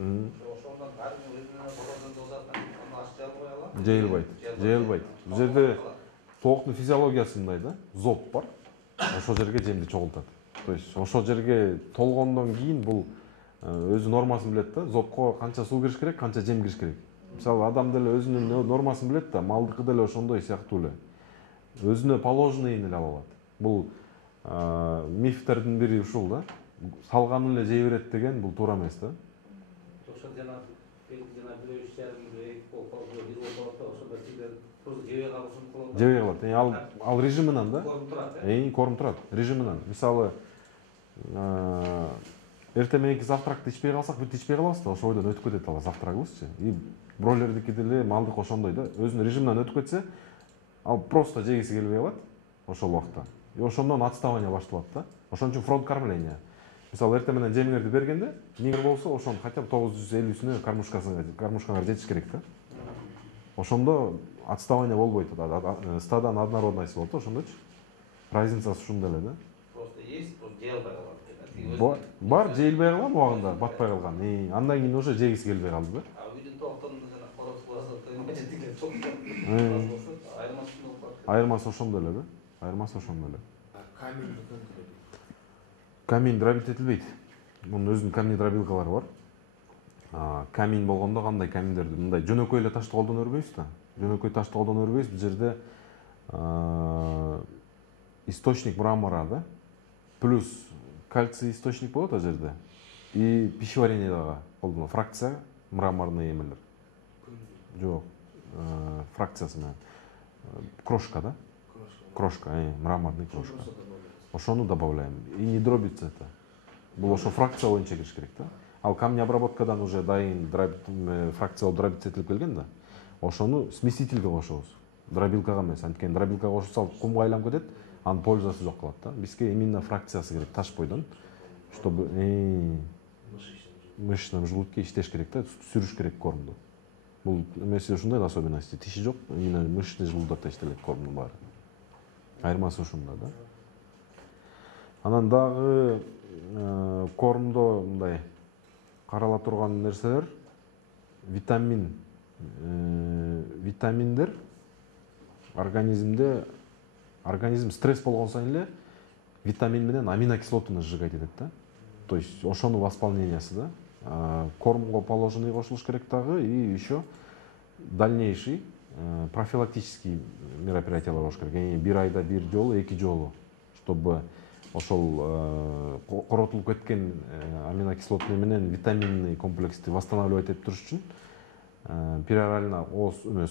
ошондон ар бир өзүнө положено дозасын ашчы албай алат. Жейилбайт. Бул жерде тооктун физиологиясы мындай да. Зоб бар. Ошол жерге жемди чогултат. То есть ошол жерге толгондон кийин бул өзү нормасын билет да. Зобко канча суу кириш керек, канча жем кириш керек. Мисалы адам деле өзүнүн нормасын билет да, малдыкы деле ошондой сыяктуу эле. Өзүнө положенныйын эле ала алат. Бул мифтердин бири ушул да. Салганын эле жей берет деген бул туура эмес да. Ошол жана бирөө 3,5 пол бир болот да, ошондо силер просто жебей калышын кылат. Жебей калат. Ал режиминен да. Корм турат, Корм турат. Режиминен. Мисалы эртең мененки завтракты ичпей калсак, бүт ичпей калабыз да, ошол бойдон өтүп кетет ал завтрагыбызчы. И бройлердики деле малдык ошондой да. Өзүнүн режиминен өтүп кетсе, ал просто жегиси келбей калат ошол убакта. И ошондон отставание башталат да. Ошон үчүн фронт кормление. Мисалы эртең менен жемиңерди бергенде, миңер болсо, ошонун хотя бы 950-сүнө кормушкаңар жетиш керек да. Ошондо отставание болбойт. Стадан однородность болот, ошондочу. Разницасы ушунда эле да. Просто есть, просто жей албай калат. Бар, жейилбей калган убагында, батпай калган. Андан кийин уже жегиси келбей калды да. Үйдүн тооктон жана корос буласа, жетиген чок. Айырмасы ошондо эле да. Айырмасы ошондо эле. Камин драби. Камин дробить этилбейт. Мунун өзүнүн камин дробилкалары бар. Камин болгондо кандай каминдерди мындай жөнөкөй эле ташты колдоно бербейбиз да. Жөнөкөй ташты колдоно бербейбиз. Бул жерде источник мрамора да. Плюс кальций источник болот ал жерде. И пищеварение дагы колдоно. Фракция мраморный эмелер. Жок. Фракциясы менен. Крошка да? Крошка, мраморный крошка. Ошону добавляем. И не дробится это. Бул ошо фракция боюнча кириш керек да. Ал камень обработкадан уже дайын фракциялуу дробиться этилип келген да. Ошону смесительге кошобуз. Дробилкага эмес. Анткени дробилкага кошуп салып кумга айланып кетет, анын пользасы жок калат да. Бизге именно фракциясы керек таш бойдон, чтобы мышечном желудке иштеш керек да, сүрүш керек кормду. Бул эмеси ушундай да особенности. Тиши жок, именно мышечный желудокто иштелет кормдун баары. Айырмасы ушунда да. Анан дагы кормдо мындай карала турган нерселер витамин витаминдер организмде организм стресс болгон сайын эле витамин менен аминокислотаны сжигать этет да. То есть ошонун восполнениясы да. Кормго положенный кошулуш керек дагы и еще дальнейший профилактический мероприятиялар болуш керек. Бир айда бир жолу, эки жолу, чтобы ошол коротулуп кеткен аминокислоты менен витаминный комплексти восстанавливать этип туруш үчүн перорально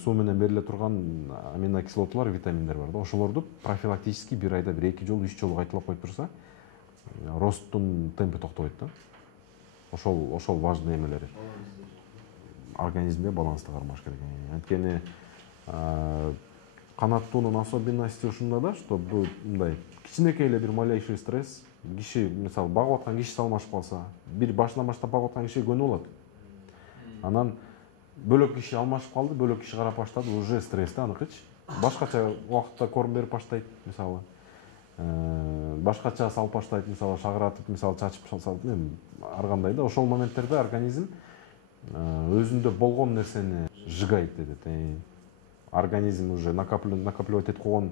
суу менен бериле турган аминокислоталар, витаминдер бар да. Ошолорду профилактически бир айда бир эки жолу, 3 жолу кайталап коюп турса, росттун темпи токтобойт да. Ошол важный эмелери. Организмде балансты кармаш керек. Анткени канаттуунун особенности ушунда да, что бул мындай кичинекей эле бир малейший стресс, киши мисалы багып аткан киши салмашып калса, бир башынан баштап багып аткан киши көнүп алат. Анан бөлөк киши алмашып калды, бөлөк киши карап баштады, уже стресс да аныкычы. Башкача убакытта корм берип баштайт, мисалы. Башкача салып баштайт, мисалы шагыратып, мисалы чачып салып, ар кандай да. Ошол моменттерде организм өзүндө болгон нерсени сжигайт этет. Организм уже накапливать этип койгон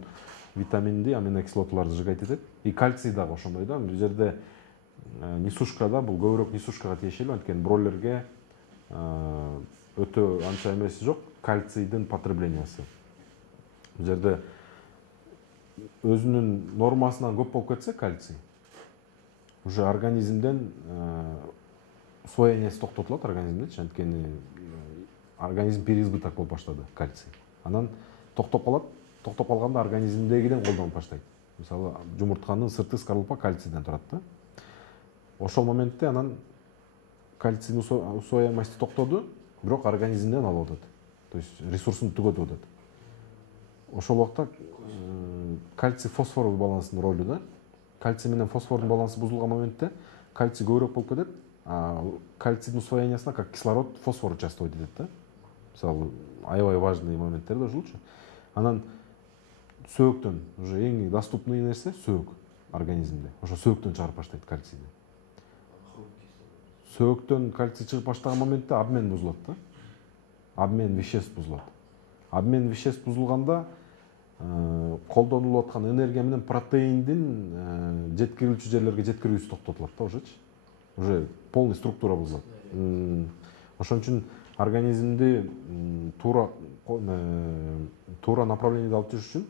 витаминди, аминокислоталарды сжигайт этет. И кальций дагы ошондой да. Бул жерде несушкада, бул көбүрөөк несушкага тиешелүү, анткени бройлерге өтө анча эмеси жок, кальцийдин потреблениясы. Бул жерде өзүнүн нормасынан көп болуп кетсе кальций, уже организмден усвоениясы токтотулат организмде, анткени организм переизбыток болуп баштады кальций. Анан токтоп калат, токтоп калганда организмдегиден колдонуп баштайт. Мисалы жумуртканын сырты скорлупа кальцийден турат да. Ошол моментте анан кальцийдин усвояемости токтоду, бирок организмден алып атат. То есть ресурсун түгөтүп атат. Ошол убакта кальций фосфор балансынын ролу да. Кальций менен фосфордун балансы бузулган моментте кальций көбүрөөк болуп кетет, а кальцийдин усвоениясына как кислород фосфор участвовать этет да. Мисалы аябай важный моменттер да ушулчу. Анан сөөктөн уже эң доступный нерсе сөөк организмде. Ошо сөөктөн чыгарып баштайт кальцийди. Сөөктөн кальций чыгып баштаган моментте обмен бузулат да. Обмен веществ бузулат. Обмен веществ бузулганда колдонулуп аткан энергия менен протеиндин жеткирилүүчү жерлерге жеткирүүсү токтотулат да ошочу. Уже полный структура бузулат. Ошон үчүн организмди туура направлениеде алып жүрүш үчүн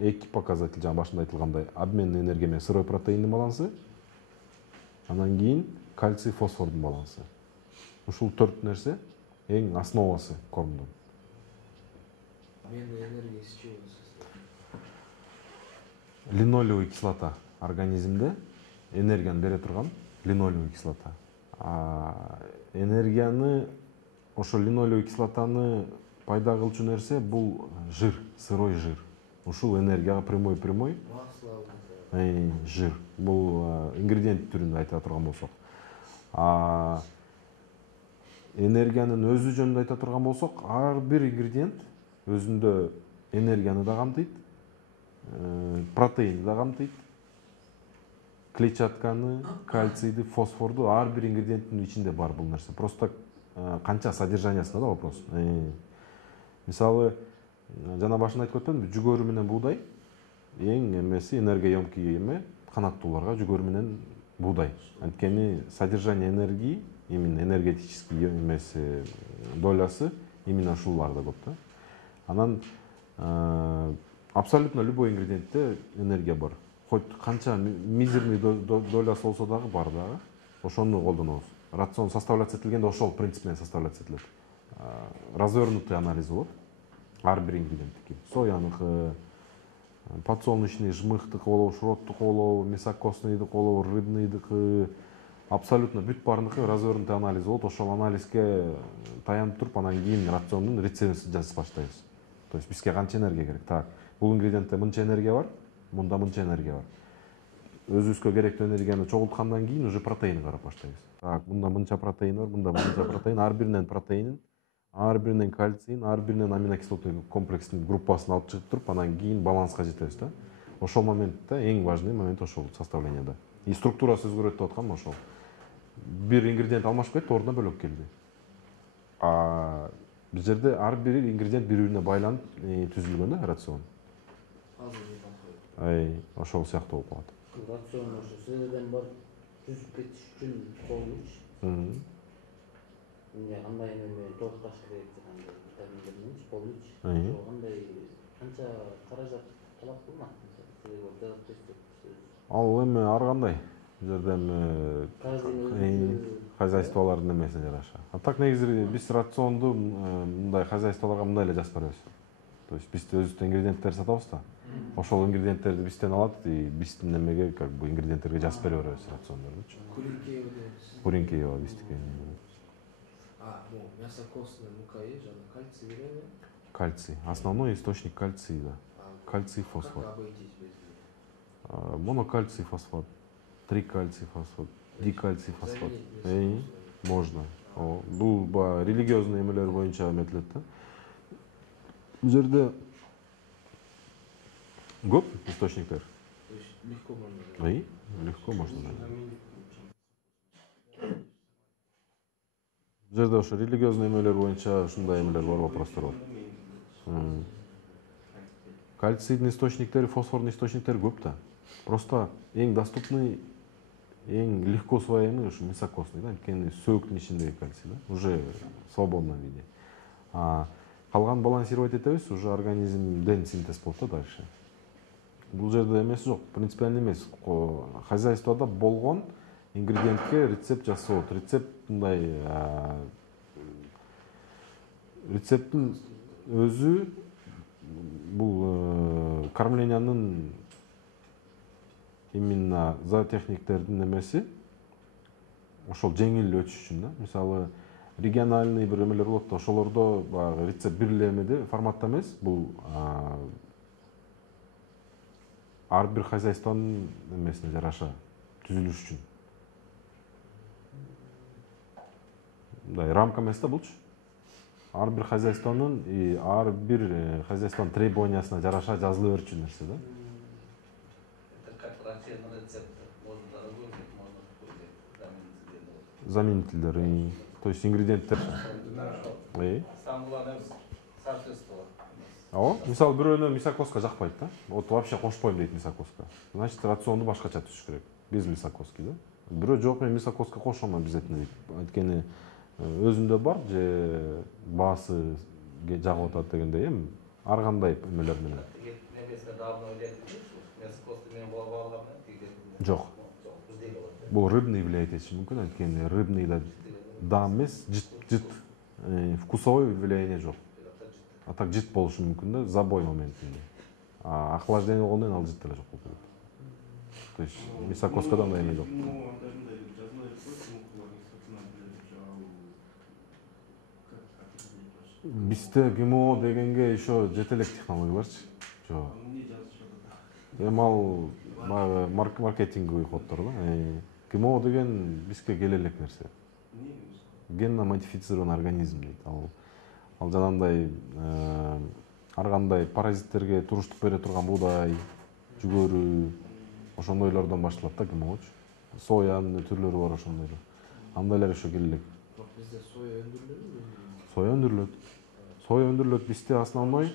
эки показатель, жана башында айтылгандай, обмен энергия менен сырой протеиндин балансы, анан кийин кальций фосфордун балансы. Ушул 4 нерсе эң основасы кормдун. Обмен энергии из чего состоит? Линолевый кислота организмде энергияны бере турган линолевый кислота. Энергияны ошо линолевый кислотаны пайда кылчу нерсе бул жир, сырой жир. Ушул энергияга прямой Масло. жир. Бул ингредиент түрүндө айта турган болсок. Энергиянын өзү жөнүндө айта турган болсок, ар бир ингредиент өзүндө энергияны да камтыйт, протеинди да камтыйт, клетчатканы, кальцийди, фосфорду ар бир ингредиенттин ичинде бар бул нерсе. Просто канча содержаниясында да вопрос. Мисалы, жана башында айтып өттүм, жүгөрү менен буудай эң эмеси энергия емкий эме канаттууларга жүгөрү менен буудай. Анткени содержание энергии, именно энергетический эмеси долясы именно ушуларда көп да. Анан абсолютно любой ингредиентте энергия бар. Хоть канча мизерный долясы болсо дагы бар дагы. Ошону колдонобуз. Рацион составляться этилгенде ошол принцип менен составляться этилет. Развернутый анализ болот. Ар бир ингредиенттики. Сояныкы, подсолнечный, жмыхтыкы болобу, шроттукы болобу, мясокосныйдыкы болобу, рыбныйдыкы, абсолютно бүт баарыныкы развернутый анализ болот. Ошол анализге таянып туруп, анан кийин рациондун рецептин жазып баштайбыз. То есть бизге канча энергия керек? Так, бул ингредиентте мынча энергия бар, мында мынча энергия бар. Өзүбүзгө керектүү энергияны чогулткандан кийин уже протеин карап баштайбыз. Так, мында мынча протеин бар, мында мынча протеин, ар биринен протеинин, ар биринен кальцийин, ар биринен аминокислоты группасынын группасын алып чыгып туруп, анан кийин баланска жетебиз да. Ошол моментте эң важный момент ошол составлениеда. И структурасы өзгөрөт деп атканым ошол. Бир ингредиент алмашып кетти, ордуна бөлөк келди. Бул жерде ар бир ингредиент бири бирине байланып түзүлгөн да рацион. Азыр не подходит. Ошол сыяктуу болуп калат. Рацион ошо СДден барып түзүп кетиш үчүн полночь. Кандай эме толукташ керек кандай витаминдер мененчи полночь. Ошо кандай канча каражат талап кылынат? Ал эми ар кандай. Бул жерде эми хозяйстволордун эмесине жараша. А так негизи биз рационду мындай хозяйстволорго мындай эле жазып беребиз. То есть биз өзүбүздөн ингредиенттер сатабыз да. Ошол ингредиенттерди бизден алат и биздин эмеге как бы ингредиенттерге жазып бере беребиз рациондордучу. Куринкеева биздики. Ну, мясо костное, мукаи, жана кальций береби? Кальций. Основной источник кальция. Кальций, фосфор. Как обойтись без него? Монокальций, фосфат. Трикальций, фосфат. Дикальций, фосфат. Можно. Бул религиозный эмелер боюнча эметилет да. Бул жерде көп источниктер. То есть легко можно. Легко можно. Бул жерде ошо религиозный эмелер боюнча ушундай эмелер бар, вопростор бар. Кальцийдин источниктери, фосфордун источниктери көп да. Просто эң доступный, эң легко усвояемый ушу мясокостный да, анткени сөөктүн ичиндеги кальций да, уже в свободном виде. Калган балансировать этебиз, уже организмден синтез болот да дальше. Бул жерде эмеси жок, принципиальный эмес. Хозяйствода болгон ингредиентке рецепт жасалат. Рецепт мындай рецепттин өзү бул кормлениянын именно зоотехниктердин эмеси ошол жеңил өтүш үчүн да. Мисалы региональный бир эмелер болот да, ошолордо баягы рецепт бир эле эмеде форматта эмес, бул ар бир хозяйствонун эмесине жараша түзүлүш үчүн. Мындай рамка эмес да булчу. Ар бир хозяйствонун и ар бир хозяйствонун требованиясына жараша жазыла берчү нерсе да. Это как рационный рецепт. Можно дорогой взять, можно какой-то Заменителдер. То есть ингредиенттер. Стамбулда соответствовало. Мисалы бирөөнө мисокоска жакпайт да. Вот вообще кошпойм дейт мисокоска. Значит, рационду башкача түзүш керек. Без мисокоски да. Бирөө жок, мен мисокоска кошом обязательно дейт. Анткени өзүндө бар же баасы жагып атат дегендей эми ар кандай эмелер менен. Жок. Бул рыбный влиять этиши мүмкүн, анткени рыбный да дам эмес, жыт вкусовой влияние жок. А так жыт болушу мүмкүн да забой моментинде. Охлаждение болгондон кийин ал жыт эле жок болуп кетет. То есть мисокоскада андай эме жок. Бизде ГМО дегенге еще жете элек технологияларчы. Жок. Эми ал маркетинговый ходдор да. ГМО деген бизге келе элек нерсе. Генно модифицированный организм дейт. Ал жанагындай ар кандай паразиттерге туруштук бере турган буудай, жүгөрү, ошондойлордон башталат да ГМОчу. Соянын түрлөрү бар ошондойлор. Андайлар еще келе элек. Бизде соя өндүрүлөбү? Соя өндүрүлөт. Соя өндүрүлөт бизде основной.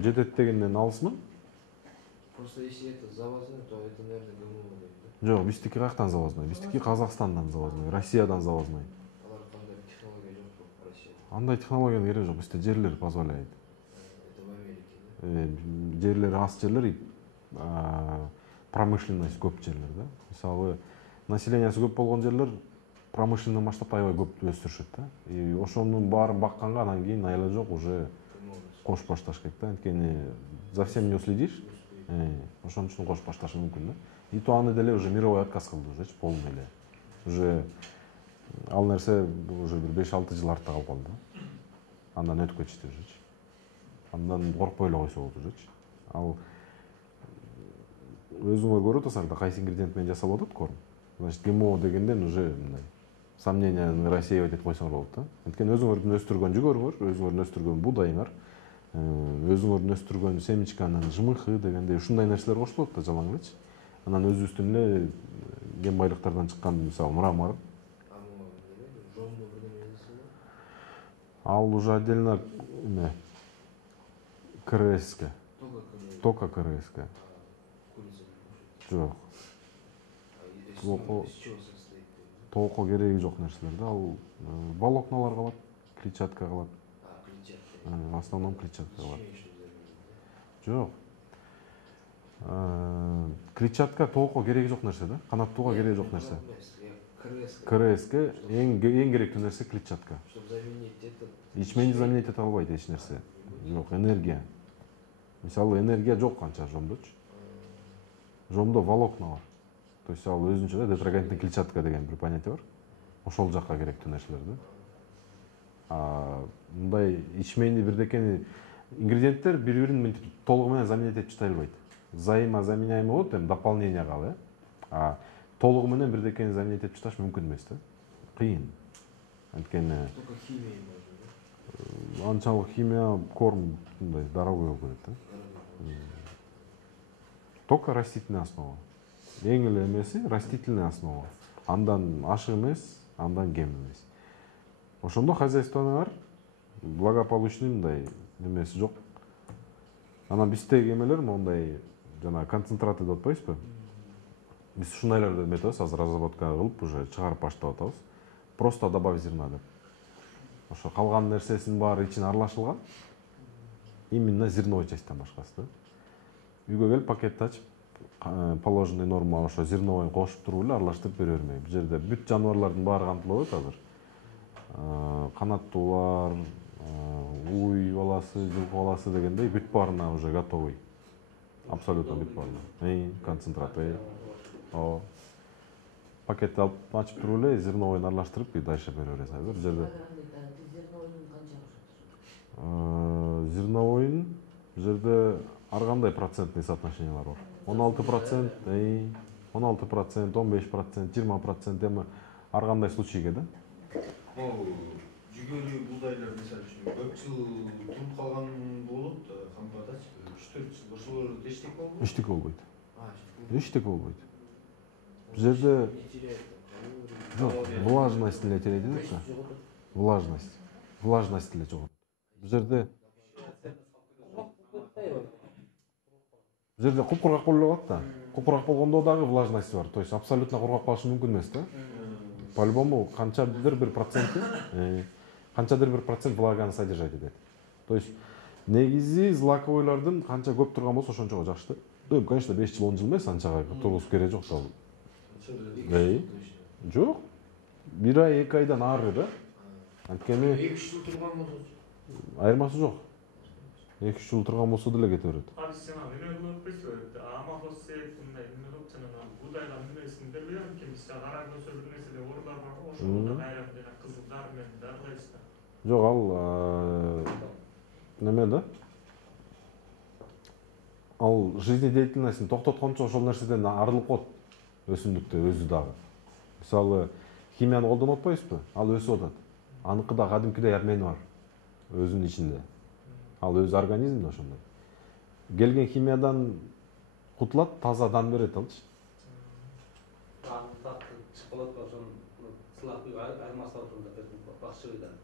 Жетет дегенден алысмын. Просто если это завозной, то это, наверное, ГМО дейт да? Жок, биздики каяктан завозной? Биздики Казакстандан завозной, Россиядан завозной. Алар кандай технология жок в России? Андай технологиянын кереги жок, бизде жерлер позволяет. Это в Америке, да? Жерлер аз жерлер, промышленность көп жерлер да. Мисалы населениясы көп болгон жерлер промышленный масштабта аябай көп өстүрүшөт да. И ошонун баарын бакканга анан кийин айла жок уже кош башташ керек да. Анткени за всем не уследишь. Ошон үчүн кош башташы мүмкүн да. И то аны деле уже мировой отказ кылды уже полный эле. Уже ал нерсе уже бир 5-6 жыл артта калып калды. Андан өтүп кетишти уже. Андан коркпой эле койсо болот уже. Ал өзүңөр көрүп атасыңар кайсы ингредиент менен жасалып атат корм. Значит, ГМО дегенден уже мындай сомненияны рассеивать этип койсоңор болот да. Анткени өзүңөрдүн өстүргөн жүгөрүңөр, өзүңөрдүн өстүргөн буудайыңар, өзүңөрдүн өстүргөн семечканын жымыхы дегендей ушундай нерселер кошулат да жалаң элечи. Анан өзүбүздүн эле ген байлыктардан чыккан мисалы мрамор. Жомдо бирдеме жасалат? Ал уже отдельно КРС-ке. Только Только КРС-ке. курица. Жоқ. Из Толоко чего состоит? толоко кереги жок нерселер да. Ал волокнолор калат, клетчатка калат. Клетчатка. В основном клетчатка калат. Еще заменить, да? Жоқ. Клетчатка толоко кереги жок нерсе да. Канаттууга кереги жок нерсе. КРС-ке эң керектүү нерсе клетчатка. Чтобы заменить этот. Ичмени заменить ете албайт эч нерсе. Жок, энергия. Мисалы энергия жок канча жомдочу. Жомдо волокна бар. То есть ал өзүнчө да тетрагонитный клетчатка деген бир понятие бар. Ошол жакка керектүү нерселер да. Мындай ичмени бирдекени ингредиенттер бири-бирин мынтип толугу менен заменить этип чыта албайт. Взаимозаменяемый болот, эми дополнение калы. Толугу менен бирдекени заменить этип чыташ мүмкүн эмес да. Кыйын. Анткени Только химия можно, да? анчалык химия, корм мындай дорогой болуп кетет да. Только растительная основа. Эң эле эмеси растительная основа. Андан ашык эмес, андан кем эмес. Ошондо хозяйствонар благополучный мындай немеси жок. Анан биздеги эмелер мондай жана концентраты деп атпайбызбы? Биз ушундайларды эметебиз, азыр разработка кылып уже чыгарып баштап атабыз. Просто добавь зерна деп. Ошо калган нерсесинин баары ичине аралашылган. Именно зерновой частьтан башкасы да. Үйгө келип пакетти ачып, положенный норма ошо зерновойн кошуп туруп эле аралаштырып бере бермей. Бул жерде бүт жаныбарлардын баары камтылып атат азыр. Канаттуулар, уй баласы, жылкы баласы дегендей бүт баарына уже готовый. Абсолютно бүт баарына. Концентрат. Пакетти алып ачып туруп эле зерновойн аралаштырып дальше бере беребиз. Бул жерде зерновойн бул жерде ар кандай процентный соотношениялар бар. 16%, 16%, 15%, 20% эми ар кандай случайга да. Могу жүгөрү булдайлар мисалы үчүн көп жыл туруп калган болот, кампадачы 3-4 жыл ошолор эчтеке болбойт. Эчтеке болбойт. Эчтеке болбойт. Бул жерде жок, влажность эле терет да. Влажность эле жогот. Бул жерде купкургак болуп калат да. Купкургак болгондо дагы влажность бар. То есть абсолютно кургак калышы мүмкүн эмес да. По-любому канчадыр бир процент влаганы содержать этет. То есть негизи злаковойлордун канча көп турган болсо ошончо жакшы да. Конечно 5 жыл 10 жыл эмес, анчага тургузуп кереги жок да. Жок. 1 ай 2 айдан ары да. Анткени 2-3 жыл турган болсо айырмасы жок. 2-3 жыл турган болсо деле кете берет. Сен эме кылып атпайсыңбы? Амафосфет мындай эме кылып жанагы будайга немесин бербей анткени сиз кара көзө бир нерселер орлар бар го, ошолордо кайра жана кызылдар менен дарылайсыз да. Жок, ал неме да? Ал жизнедеятельностун токтоткончо ошол нерседен арылып калат. Өсүмдүктө өзү дагы. Мисалы, химияны колдонуп атпайбызбы? Ал өсүп атат. Аныкы да кадимкидей обмени бар өзүнүн ичинде. Ал өз организмде ошондой. Келген химиядан кутулат, таза дан берет алчы. Чоколад ошон сылап айырмасы бар ошондо бакчыбыйдан.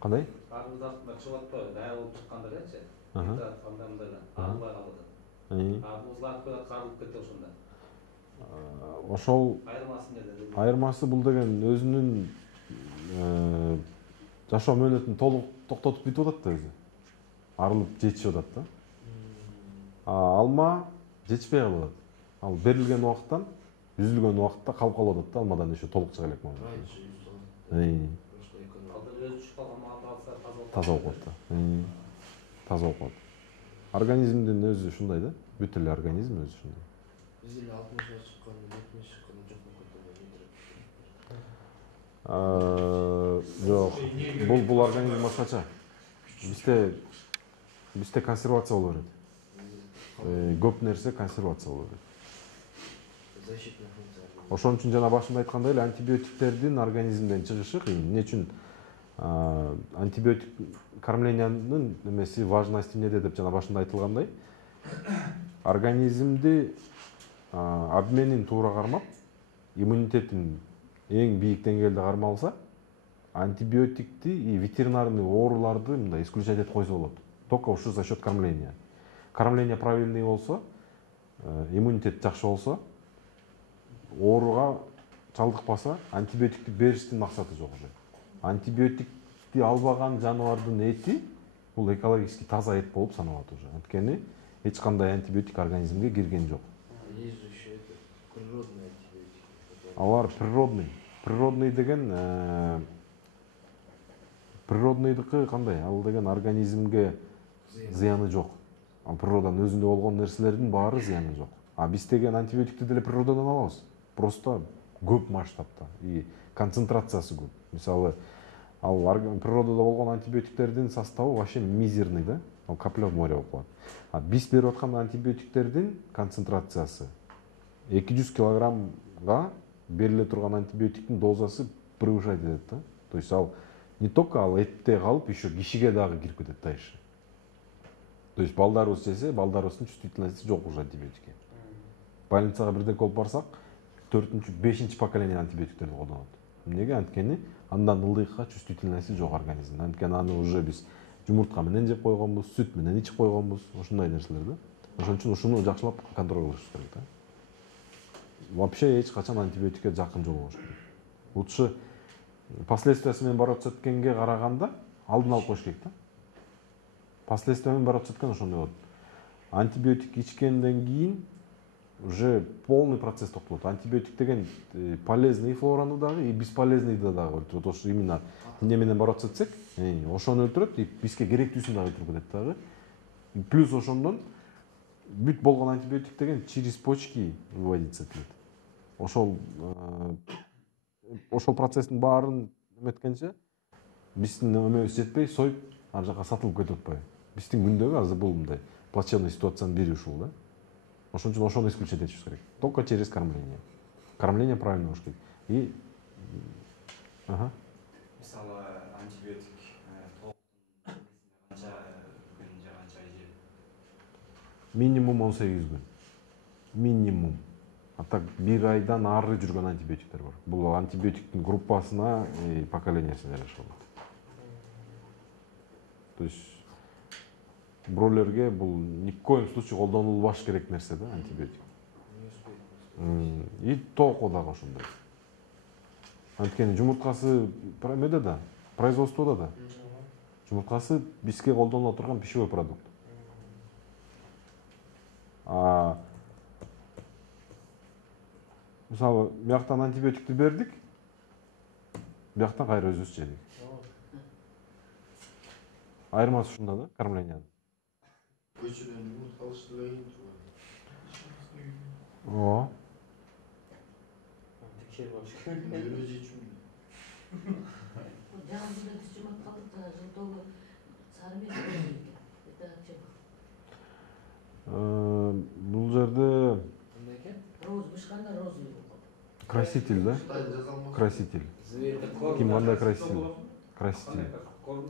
Кандай? Арбуз артында чыгып атпайбы? Дая болуп чыккандарчы. Анда мындай арылбай калды. Арбузлар карылып кетти ошондо. Ошол Айырмасы неде? айырмасы бул деген өзүнүн жашоо мөөнөтүн толук токтотуп бүтүп атат да өзү. Арылып жетишип атат да. Алма жетишпей калып атат. Ал берилген убакыттан, үзүлгөн убакытта калып калып атат да, алмадан еще толук чыга элек болот. Таза болуп калат да. Таза болуп калат. Организмдин өзү ушундай да. Бүт эле организм өзү ушундай. Бизде 60-га чыккан, 70 чыккан жок болот. Жок. Бул организм башкача. Бизде консервация боло берет. Көп нерсе консервация боло берет. Защитная функция. Ошон үчүн жана башында айткандай эле антибиотиктердин организмден чыгышы кыйын. Эмне үчүн? Антибиотик кормлениянын немеси важности эмнеде деп жана башында айтылгандай, организмди обменин туура кармап, иммунитетин эң бийик деңгээлде кармалса, антибиотикти и ветеринарный ооруларды мындай исключать этип койсо болот. Только ушу за счет кормления. Кормление правильный болсо, иммунитет жакшы болсо, ооруга чалдыкпаса, антибиотикти бериштин максаты жок уже. Антибиотикти албаган жаныбардын эти бул экологически таза эт болуп саналат уже. Анткени эч кандай антибиотик организмге кирген жок. Есть же еще это природные антибиотики. Алар природный. Природный деген природныйдыкы кандай? Ал деген организмге зыяны жок. Ал природанын өзүндө болгон нерселердин баары зыяны жок. А биз деген антибиотикти деле природадан алабыз. Просто көп масштабта и концентрациясы көп. Мисалы, ал природада болгон антибиотиктердин составы вообще мизерный да, ал капля в море болуп калат. А биз берип аткан антибиотиктердин концентрациясы 200 килограммга бериле турган антибиотиктин дозасы превышать этет да. То есть ал не только ал этте калып, еще кишиге дагы кирип кетет дальше. То есть балдарыбыз жесе, балдарыбыздын чувствительности жок уже антибиотикке. Больницага бирден колуп барсак, 4-5 поколение антибиотиктерди колдонот. Эмнеге? Анткени андан ылдыйкка чувствительности жок организмде. Анткени аны уже биз жумуртка менен жеп койгонбуз, сүт менен ичип койгонбуз, ушундай нерселер да. Ошон үчүн ушуну жакшылап контроль кылышыбыз керек да. Вообще эч качан антибиотикке жакын жолбош керек. Лучше последствиясы менен барып өткөнгө караганда алдын алып коюш керек да. Последствия менен барып өткөн ошондой болот. Антибиотик ичкенден кийин уже полный процесс токтолот. Антибиотик деген полезный флораны дагы и бесполезныйды дагы өлтүрөт. Ошо именно эмне менен барып өтсөк, ошону өлтүрөт и бизге керектүүсүн дагы өлтүрүп кетет дагы. Плюс ошондон бүт болгон антибиотик деген через почки выводиться этилет. Ошол процесстин баарын эметкенче биздин өмөбүз жетпей, союп ар жака сатылып кетип атпайбы. Биздин күндөгү азыр бул мындай плачевный ситуациянын бири ушул да. Ошон үчүн ошону исключать этишибиз керек. Только через кормление. Кормление правильно болуш керек. И мисалы антибиотик канча күн же канча ай жеп? Минимум 18 күн. Минимум. А так бир айдан ары жүргөн антибиотиктер бар. Бул антибиотиктин группасына и поколениясына жараша болот. То есть бройлерге бул ни в коем случае колдонулбаш керек нерсе да, антибиотик. И тоокко дагы ошондой. Анткени жумурткасы эмеде да, производстводо да. Жумурткасы бизге колдонула турган пищевой продукт. Мисалы, бияктан антибиотикти бердик, бияктан кайра өзүбүз жедик. Айырмасы ушунда да, кормлениянын. Көчөдөн жумуртка алышты да кийин турган. Ооба. Текшерип алыш керек. Өзү жечүм. Жаңында биз жумурткалык жылдогу сары мез экен. Это Бул жерде Кандай экен? роз бышканда роз болот. краситель да? Краситель. Ким кандай краситель? Краситель. Бул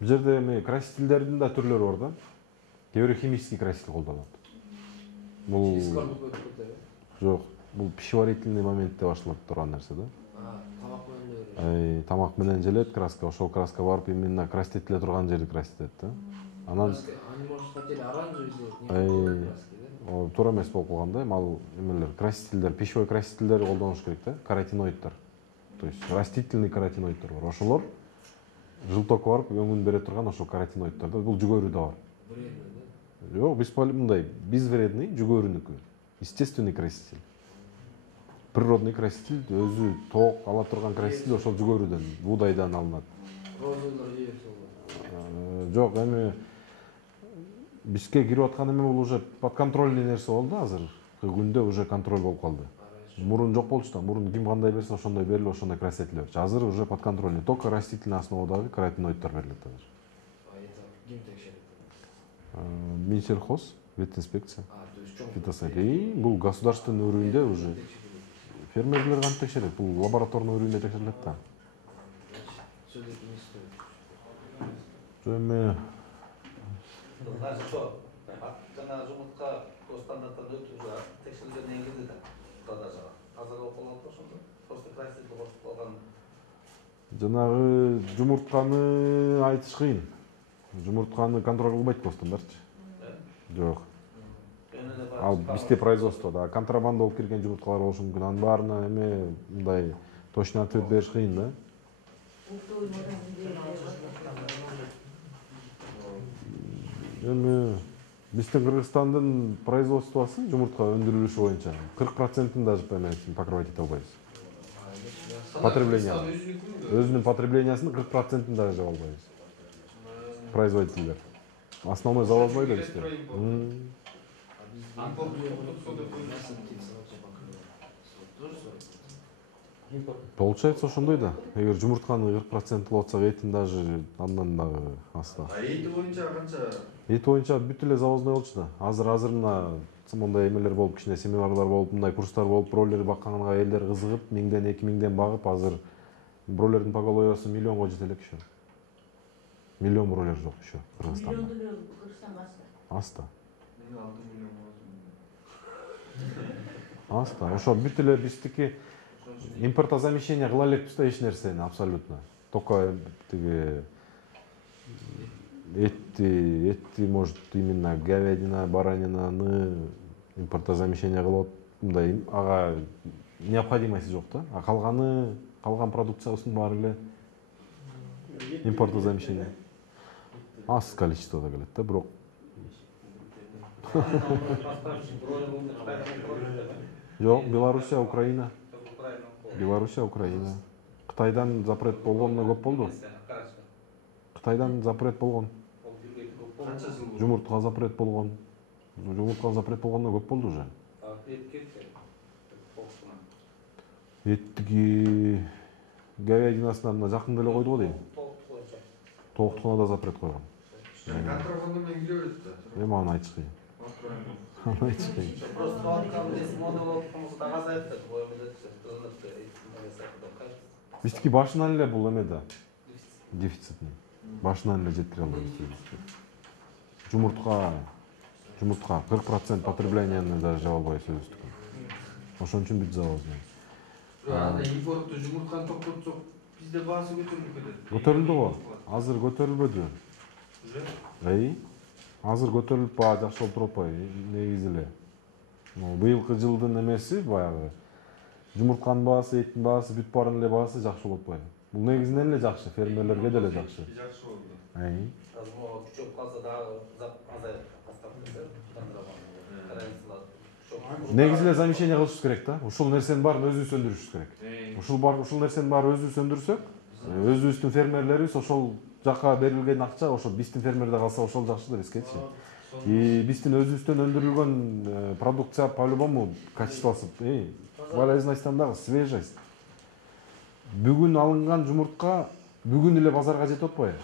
жерде эми красительдердин да түрлөрү бар да. Кээ бирөө химический краситель колдонот. Бул жок, бул пищеварительный моментте башталат турган нерсе да. Тамак менен да берет. Тамак менен желет краска, ошол краска барып именно красителе турган жерди краситет да. Анан Они может хотели оранжевый сделать, не краски, да? туура эмес болуп калган да, ал эмелер, красительдер, пищевой красительдер колдонуш керек да, каротиноиддер. То есть растительный каротиноиддер бар. Ошолор жылток барып өңүн бере турган ошол каротиноиддер да. Бул жүгөрү да бар. Вредный, да? Жок, мындай, безвредный, жүгөрүнүкү. Естественный краситель. Природный краситель өзү тоок ала турган краситель ошол жүгөрүдөн, буудайдан алынат. Розалар жеп сол. Жок, эми бизге кирип аткан эме бул уже подконтрольный нерсе болду азыр. Күндө уже контроль болуп калды. Мурун жок болчу да, мурун ким кандай берсе ошондой берилип, ошондой краситель берчү. Азыр уже подконтрольный, только растительный основадагы каротиноиддер берилет азыр. Это ким текшерет? Минсельхоз, ветинспекция, То есть чоң фитосанитария. Бул государственный уровеньде уже. Фермерлер кантип текшерет? Бул лабораторный уровеньде текшерилет да. Все-таки не стоит. Эми Значит, что? Жана жумуртка стандарттан өтүп текшерилгенден кийин да продажага таза болуп калат ошондо. Просто краситель кошуп калган Жанагы жумуртканы айтыш кыйын. Жумуртканы контроль кылбайт костомдорчу. Жок. Ал бизде производствода контрабанда болуп кирген жумурткалар болушу мүмкүн. Анын баарына эме мындай точно ответ бериш кыйын да. Эми биздин Кыргызстандын производствосу жумуртка өндүрүлүшү боюнча 40%-ын даже покрывать эте албайбыз. Потребление. Өзүнүн потреблениесинин 40%-ын даже жаба албайбыз. Производителдер. Основной завод да бизде. Получается ошондой да. Эгер жумуртканы 40% кылып атсак, этин даже андан дагы аста. Эти боюнча канча? Эти боюнча бүт эле завозной болчу да. Азыр мына мондай эмелер болуп, кичине семинарлар болуп, мындай курстар болуп, бройлер бакканга элдер кызыгып, 1000ден 2000ден багып, азыр бройлердин поголовьосу миллионго жете элек ошо. Миллион бройлер жок ошо Кыргызстанда. Миллиондон Кыргызстанга Аста. Мен 6 миллион болдум. Аста. Ошо бүт эле биздики импортозамещение кыла элекпиз да эч нерсени абсолютно. Только тиги эти может именно говядина, баранинаны импортозамещение кылып мындай ага необходимости жок да. А калган продукциябыздын баары эле импортозамещение. Аз количествода келет да, бирок жок, Белоруссия, Украина. Белоруссия, Украина. Кытайдан запрет болгонуна көп болду. Кытайдан запрет болгон. Жумуртка запрет болгон. Жумуртка запрет болгонуна көп болду уже. Эттиги говядинасына мына жакында эле койду го дейм. Тооктугуна да запрет койгон. Контрабанда менен кире берет да. Эми аны айтыш кыйын. Аны айтыш кыйын. Биздики башынан эле бул эме да. Дефицитный. Башынан эле жеткире албайбыз. Жумуртка 40% потреблениени даже жаба албайбыз өзүбүздүкүн. Ошон үчүн бүт завозный. Анда импортту жумуртканы токтотсок, бизде баасы көтөрүлүп кетет. Көтөрүлдү го. Азыр көтөрүлбөдү. Уже? Азыр көтөрүлүп баа жакшы болуп туруп атпайбы? Негизи эле. Быйылкы жылдын эмеси баягы жумуртканын баасы, эттин баасы, бүт баарын эле баасы жакшы болуп атпайбы? Бул негизинен эле жакшы, фермерлерге деле жакшы. Жакшы болду. Күчөп калса дагы азайып баштап Негизи эле замещение кылышыбыз керек да. Ушул нерсенин баарын өзүбүз өндүрүшүбүз керек. Ушул нерсенин баарын өзүбүз өндүрсөк, өзүбүздүн фермерлерибиз ошол жака берилген акча ошо биздин фермерде калса ошол жакшы да бизгечи. И биздин өзүбүздөн өндүрүлгөн продукция по-любому качествосы, полезностьтан дагы свежесть. Бүгүн алынган жумуртка бүгүн эле базарга жетип атпайбы?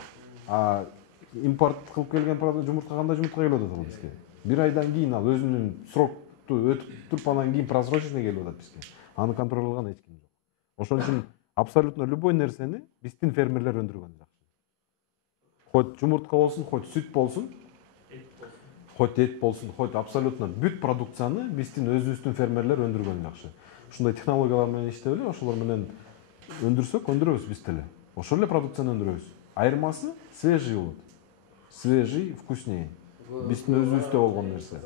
А импорт кылып келген жумуртка кандай жумуртка келип атат ал бизге? Бир айдан кийин ал өзүнүн срокту өтүп туруп анан кийин просроченный келип атат бизге. Аны контроль кылган эч ким жок. Ошон үчүн абсолютно любой нерсени биздин фермерлер өндүргөн жакшы. Хоть жумуртка болсун, хоть сүт болсун, хоть эт болсун, хоть абсолютно бүт продукцияны биздин өзүбүздүн фермерлер өндүргөн жакшы. Ушундай технологиялар менен иштеп эле ошолор менен өндүрсөк, өндүрөбүз биз деле. Ошол эле продукцияны өндүрөбүз. Айырмасы свежий болот. Свежий, вкуснее. Биздин өзүбүздө болгон нерсе.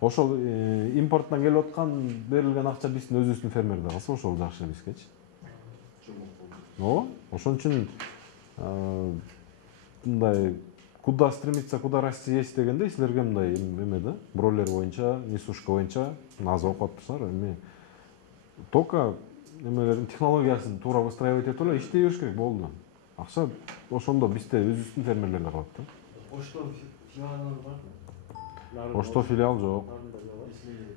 Ошол импорттон келип аткан берилген акча биздин өзүбүздүн фермерде калса, ошол жакшы бизгечи. Ошон үчүн мындай куда стремиться, куда расти есть дегенде силерге мындай эме да, бройлер боюнча, несушка боюнча аз окуп атпысыңар, эми только эмелердин технологиясын туура выстраивать этип эле иштей бериш керек, болду. Акча ошондо бизде өзүбүздүн фермерлерде калат да. Ошто филиалдар барбы? Ошто филиал жок.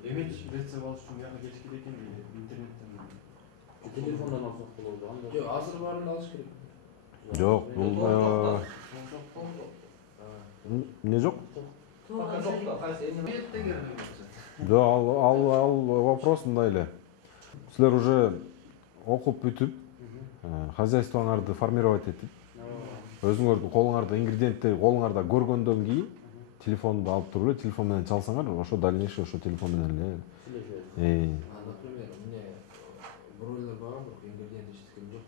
Эмне рецепт алыш үчүн мага келиш керек экен интернеттен. Телефондан алсак болобу? Жок, азыр баарын алыш керек. Жок, бул эмне жок? Жок, ал вопрос мындай эле. Силер уже окуп бүтүп, хозяйствоңарды формировать этип, өзүңөрдүн колуңарда ингредиентти колуңарда көргөндөн кийин телефонду алып туруп эле телефон менен чалсаңар, ошо дальнейший ошо телефон менен эле. Например, мне бройлер бар, ингредиент иштеген жок.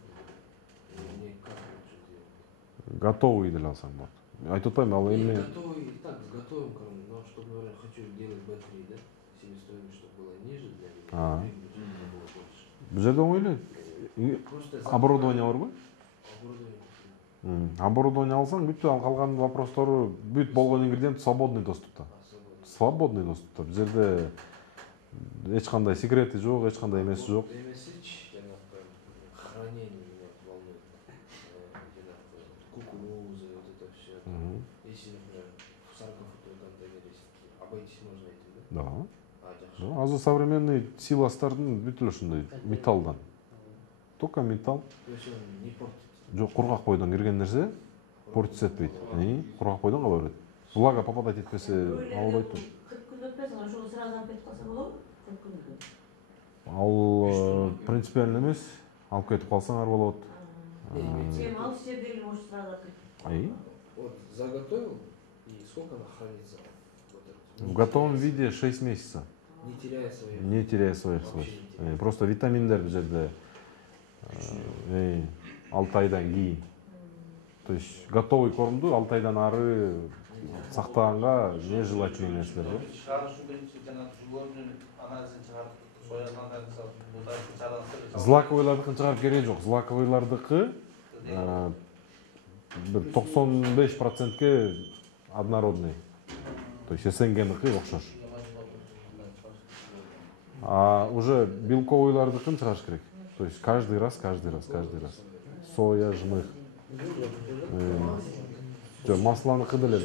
готовый деле алсаң болот. Айтып атпайм, ал эми Готовый, и так, с готовым кормом, но чтобы, например, хочу делать B3, да, себестоимость, чтобы была ниже для меня, прибыль, чтобы было больше. бул жерде оңой эле. Просто Оборудование барбы? оборудование. Оборудование алсаң, бүт калган вопростору бүт болгон ингредиент свободный доступта. Свободный доступта. Бул жерде эч кандай секрети жок, эч кандай эмеси жок. Эмесич, хранение меня волнует. Кукуруза, вот это все. Если, например, в 40-футовый контейнер есть, обойтись можно этим, да? Да. А, Азыр современный силастардын бүт эле ушундай металлдан. Только металл. то есть он не портит. Жок, кургак бойдон кирген нерсе портиться этпейт. Кургак бойдон кала берет. Влага попадать этпесе албайт. 40 күн өтпесин, ошол сразу алып кетип калса болобу? 40 күндө. Ал принципиально эмес. Алып кетип калсаңар болот. Сен алып жерде эле можешь сразу алып кетип. Вот заготовил, и сколько она хранится? В готовом виде 6 месяцев. Не теряя своих. Не теряя своих Вообще свойств. не теряя. Просто витаминдер бул жерде 6 айдан кийин. То есть готовый кормду 6 айдан ары сактаганга нежелательный нерселер да. Чыгарышы биринчи жана жүгөрүнүн анализин чыгарып, соянын анализин буудайдын чарасын. Злаковыйлардыкын чыгарып кереги жок. Злаковыйлардыкы бир 95%ке однородный. То есть СНГныкы окшош. А уже белковыйлардыкын чыгарыш керек. То есть каждый раз. Соя, жмых. Масланыкы деле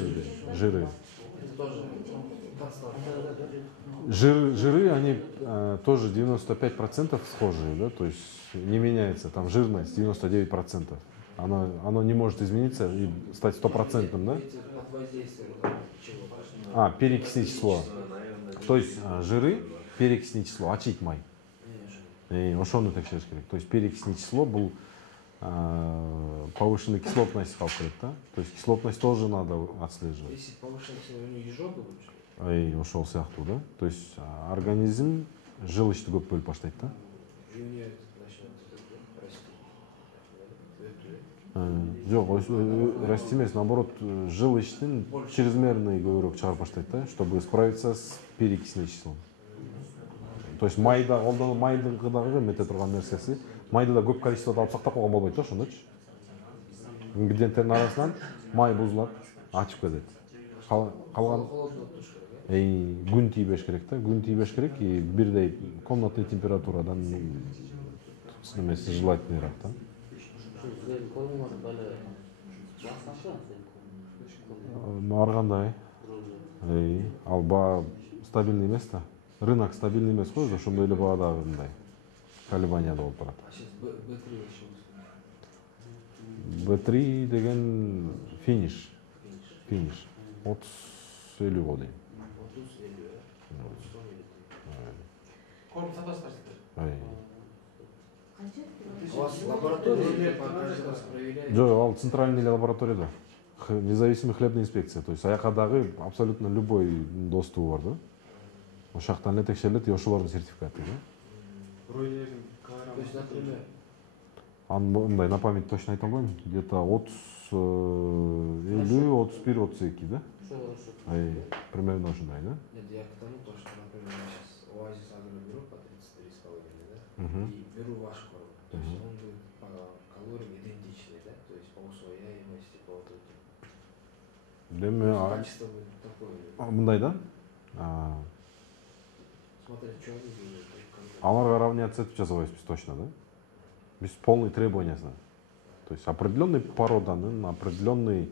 жиры. Это тоже Жиры, они тоже 95% схожие, да, то есть не меняется, там жирность 99%. Оно не может измениться и стать 100%, да? под воздействием чего? Перекисное число. То есть жиры, перекисное число, ачить май. Ошону текшериш керек. То есть перекисное число был повышенная кислотность калып да? То есть кислотность тоже надо отслеживать. Если повышенная кислотность, у него изжога будет? Ошол сыяктуу да? То есть организм желчты көп бөлүп баштайт да? И у нее начнет расти. Жок, расти эмес, наоборот, желчтин чрезмерный көбүрөөк чыгарып баштайт да, чтобы справиться с перекисным числом. То есть майда, майдыкыдагы мете турган нерсеси, майды да көп количествода алып сактап койгон болбойт да, ошондочу. Ингредиенттердин арасынан май бузулат, ачып кетет. Калган күн тийбеш керек да, күн тийбеш керек и бирдей комнатный температурадан эмеси желательныйраак да. Силердин кормуңар дали басашы Ар кандай. Ал баа стабильный эмес да. Рынок стабильный эмес го, ошондой эле баадагы мындай колебанияда болуп барат. А сейчас B3 B3 деген финиш. 30-50 гол дейм. Корм сатасыздар силер? У вас лаборатория каждый раз проверяет? Жок, ал центральный лабораторияда. Независимый хлебная инспекция. То есть аякадагы абсолютно любой доступу бар да. Ошол жактан эле текшерилет и ошолордун сертификаты да. То есть, например, Мындай на память точно айта албайм. Где-то 30, 50, 31, 32 да? Примерно ошондой да? нет, я к тому, то, что, например, я сейчас Оазис Агро беру по 33,5, да, и беру ваш корм. То есть он будет по калориям идентичный, да? То есть по усвояемости, по вот этим. Качество будет такое. Мындай да? Смотря, что они делают. Аларга равняться этип жасабайбыз биз точно да? Биз полный требованиясына. То есть определенный породанын, определенный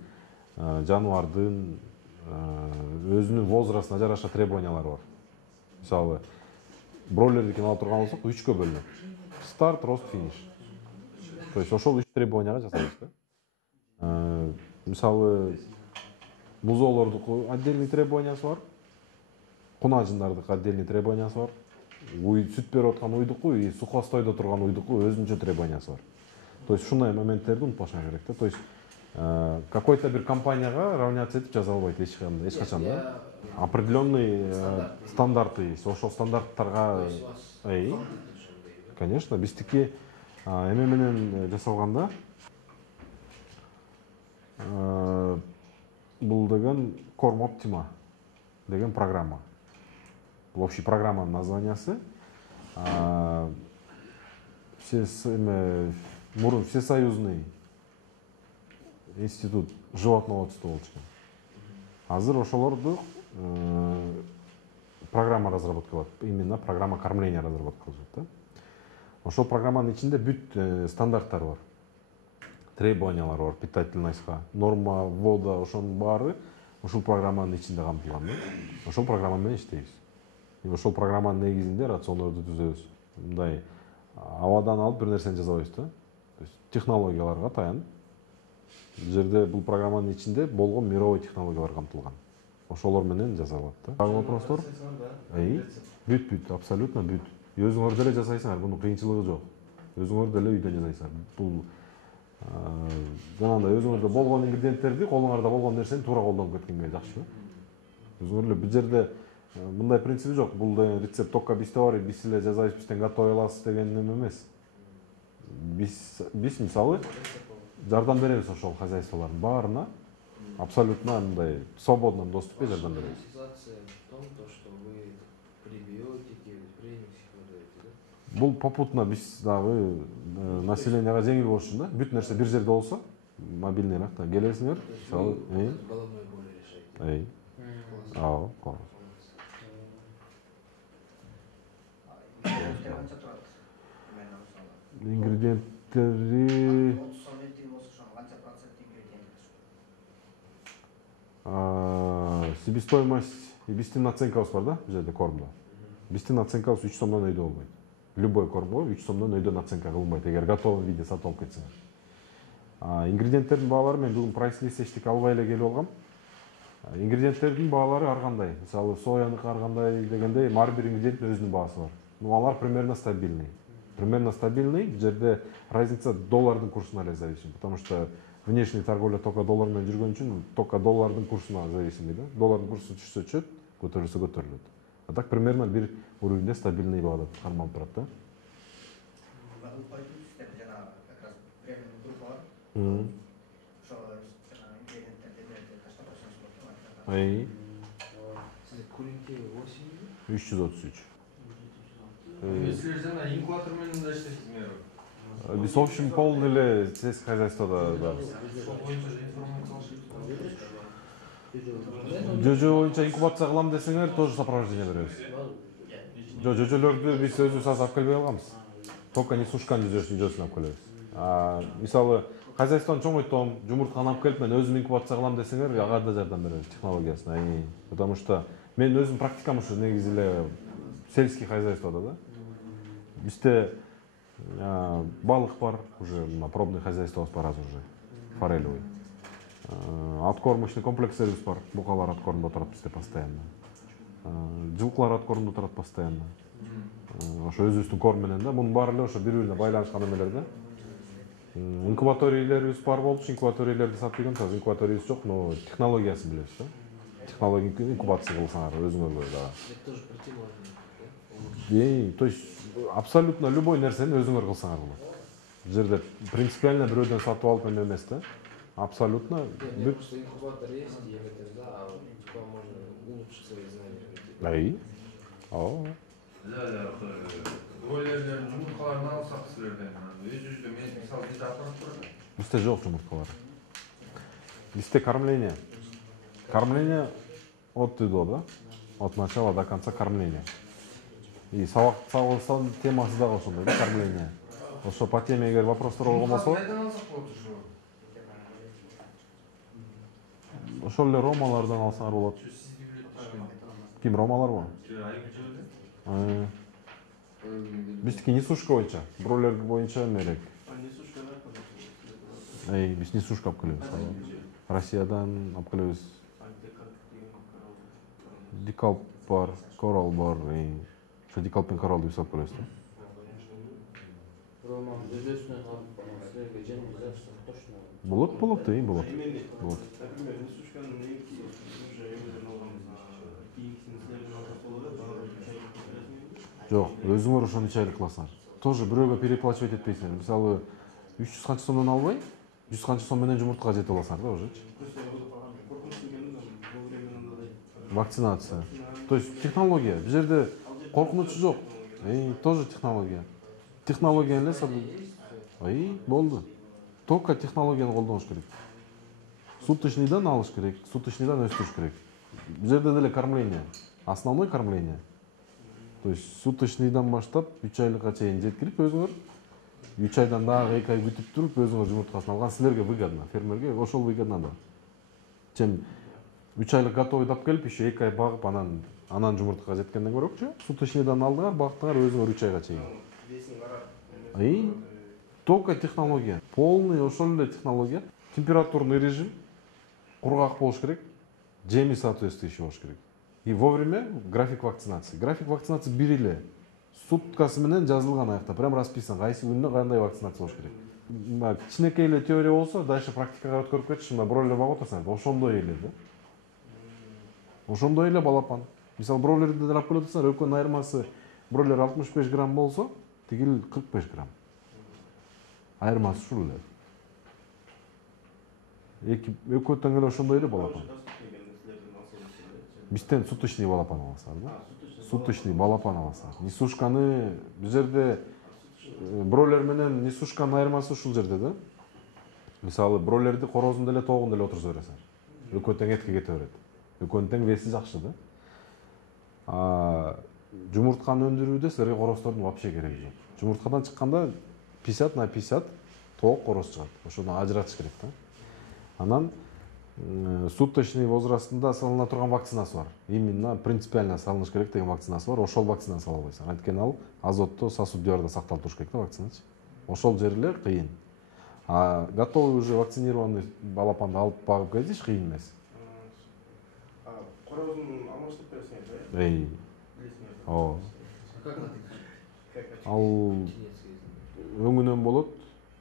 жаныбардын өзүнүн возрастына жараша требованиялары бар. Мисалы, бройлердикин ала турган болсок 3кө бөлүнөт. Старт, рост, финиш. То есть ошол 3 требованияга жасайбыз да. Мисалы, музоолордуку отдельный требованиясы бар. Кунажындардыкы отдельный требованиясы бар. Сүт берип аткан уйдуку и сухостойдо турган уйдуку өзүнчө требованиясы бар. То есть ушундай моменттерди унутпашың керек да. То есть какой-то бир компанияга равняться этип жаза албайт эч качан да. Определенный стандарты есть. Ошол стандарттарга конечно, биздики эме менен жасалганда Бул деген Corm Optima деген программа. Бул общий программанын названиясы. Мурун Всесоюзный институт животноводства болчу экен. Азыр ошолорду программа разработка кылат. Именно программа кормления разработка кылат. Ошол программанын ичинде бүт стандарттар бар. Требованиялар бар, питательностька, норма ввода, ошонун баары ошол программанын ичинде камтылган. Ошол программа менен иштейбиз. Ошол программанын негизинде рациондорду түзөбүз. Мындай абадан алып бир нерсени жасабайбыз да. Технологияларга таянып. Бул жерде бул программанын ичинде болгон мировой технологиялар камтылган. Ошолор менен жасалат да. Дагы вопростор? Бүт, абсолютно бүт. Өзүңөр деле жасайсыңар, бунун кыйынчылыгы жок. Өзүңөр деле үйдө жасайсыңар. Бул жанагындай өзүңөрдө болгон ингредиенттерди, колуңарда болгон нерсени туура колдонуп кеткенге жакшы. Өзүңөр эле бул жерде мындай принципи жок. Бул деген рецепт только бизде бар, биз эле жасайбыз, бизден готовый аласыз деген неме эмес. Биз мисалы жардам беребиз ошол хозяйстволордун баарына. Абсолютно мындай свободный доступке жардам беребиз. Ситуация в том, что вы пребиотики, премиксы продаете, да? Бул попутно биз дагы населенияга жеңил болуш үчүн да. Бүт нерсе бир жерде болсо, мобильныйраак да келесиңер. Головной боли решаете. Класс. Канча турат? Ингредиенттери 30 сом эти болсо ошо канча процент ингредиент? Себестоимость и биздин наценкабыз бар да, бул жерде кормдо. Биздин наценкабыз 3 сомдон өйдө болбойт. Любой кормго 3 сомдон өйдө наценка кылынбайт, эгер готовый виде сатып алып кетсеңер. Ингредиенттердин баалары мен бүгүн прайс-лист эчтеке албай эле келип алгам. Ингредиенттердин баалары ар кандай. Мисалы сояныкы ар кандай дегендей, ар бир ингредиенттин өзүнүн баасы бар. Алар примерно стабильный. Примерно стабильный. Бул жерде разница доллардын курсуна эле зависим, потому что внешний торговля только доллар менен жүргөн үчүн только доллардын курсуна зависим да. Доллардын курсу түшсө түшөт, көтөрүлсө көтөрүлөт. А так примерно бир уровенде стабильный баада кармалып турат да. Жана как раз премиум группа бар. Ошо ингредиенттерди таштап койсоңуз болот. Кулинки 8 333. Силер жана инкубатор менен да иштейсиңер. Биз в общем полный эле сельское хозяйствода барбыз. Ошол боюнча информация алышып. Жөжө боюнча инкубация кылам десеңер, тоже сопровождение беребиз. Жөжөлөрдү биз өзүбүз алып келбей алганбыз. Только несушканын жөжөсүн алып келебиз. Мисалы хозяйствону чоңойтом, жумуртканы алып келип мен өзүм инкубация кылам десеңер, ага да жардам беребиз технологиясына. Потому что мен өзүм практикам ушу негизи эле сельский хозяйствода да. Бизде балык бар, уже пробный хозяйствобуз бар азыр уже, форелевый. Откормочный комплекстерибиз бар, букалар откормдо турат бизде постоянно. Жылкылар откормдо турат постоянно. Ошо өзүбүздүн корм менен да, мунун баары эле ошо бири-бирине байланышкан эмелер да. Инкубаторийлерибиз бар болчу, инкубаторийлерди сатып ийгенбиз, азыр инкубаториябыз жок, но технологиясын билебиз да. Технология инкубация кылсаңар өзүңөр дагы. Это тоже противно. То есть абсолютно любой нерсени өзүңөр кылсаңар болот. Бул жерде принципиально бирөөдөн сатып алып эме эмес да. Абсолютно. Нет, просто инкубатор есть, и это да, а типа можно улучшить свои знания. Бройлерлердин жумурткаларын алсак силерден, өзүбүздө мен мисалы бизде апарып турат. Бизде жок жумурткалар. Бизде кормление. Кормление от и до, да? От начала до конца кормление. И сабак темасы дагы ошондой да, кормление. Ошо по теме эгер вопростор болгон болсо, Кайдан алсак болот ошо? ошол эле ромалардан алсаңар болот. Ким ромаларбы? Биздики несушка боюнча, бройлер боюнча эмерээк. Биз несушка алып келебиз. Россиядан алып келебиз. Дикалп бар, корал бар. Ошо дикалп менен коралды биз алып келебиз да. Роман жөжөсүнөн алып силерге жеңил жазса точно. Болот, болот. Например, несушканын эки уже эмеден алганбыз. Кийинкисин силерден алсак болот, баары Жок, өзүңөр ошону чайлык кыласыңар. Тоже бирөөгө переплачивать этпейсиңер. Мисалы 300 канча сомдон албай, 100 канча сом менен жумуртка жете аласыңар да уже. Коркунучтуу экени бул времени мындай Вакцинация. То есть технология. Бул жерде коркунуч жок. Тоже технология. Технология эле болду. Только технологияны колдонуш керек. Суточныйдан алыш керек, суточныйдан өстүрүш керек. Бул жерде деле кормление. Основной кормление. То есть суточныйдан баштап 3 айлыкка чейин жеткирип өзүңөр 3 айдан дагы 2 ай күтүп туруп өзүңөр жумурткасын алган силерге выгодно, фермерге ошол выгодно да. Чем 3 айлык готовый дап келип еще 2 ай багып анан жумуртка жеткенден көрөкчү. Суточныйдан алдыңар, бактыңар өзүңөр 3 айга чейин. весин карап. Только технология. Полный ошол эле технология. Температурный режим, кургак болуш керек, жеми соответствующий болуш керек. И вовремя график вакцинации. График вакцинации бир эле. Суткасы менен жазылган аякта, прям расписан, кайсы күндө кандай вакцинация болуш керек. Кичинекей эле теория болсо, дальше практикага өткөрүп кетиши, бройлер багып атасың, ошондой эле да. Ошондой эле балапан. Мисалы бройлерди дарап келе атасың, экөөнүн айырмасы бройлер 65 грамм болсо, тигил 45 грамм. Айырмасы ушул эле. Экөө тең эле ошондой эле балапан. Бизден суточный балапан аласыңар да. Суточный балапан аласыңар. Несушканы бул жерде бройлер менен несушканын айырмасы ушул жерде да. Мисалы бройлерди корозун деле тоогун деле отуруза бересиңер. Экөө тең этке кете берет. Экөөнүн тең веси жакшы да. Жумуртканы өндүрүүдө силерге корозтордун вообще кереги жок. Жумурткадан чыкканда 50 на 50 тоок короз чыгат. Ошону ажыратыш керек да. Анан суточный возрастында салына турган вакцинасы бар. Именно принципиально салыныш керек деген вакцинасы бар. Ошол вакцинаны сала албайсың. Анткени ал азотту сосуд диорда сакталып туруш керек да вакциначы. Ошол жери эле кыйын. Готовый уже вакцинированный балапанды алып багып кетиш кыйын эмес. Корозун алмаштырып бересиңер да? Билесиңер. Ооба. Как надо? Ал өңүнөн болот.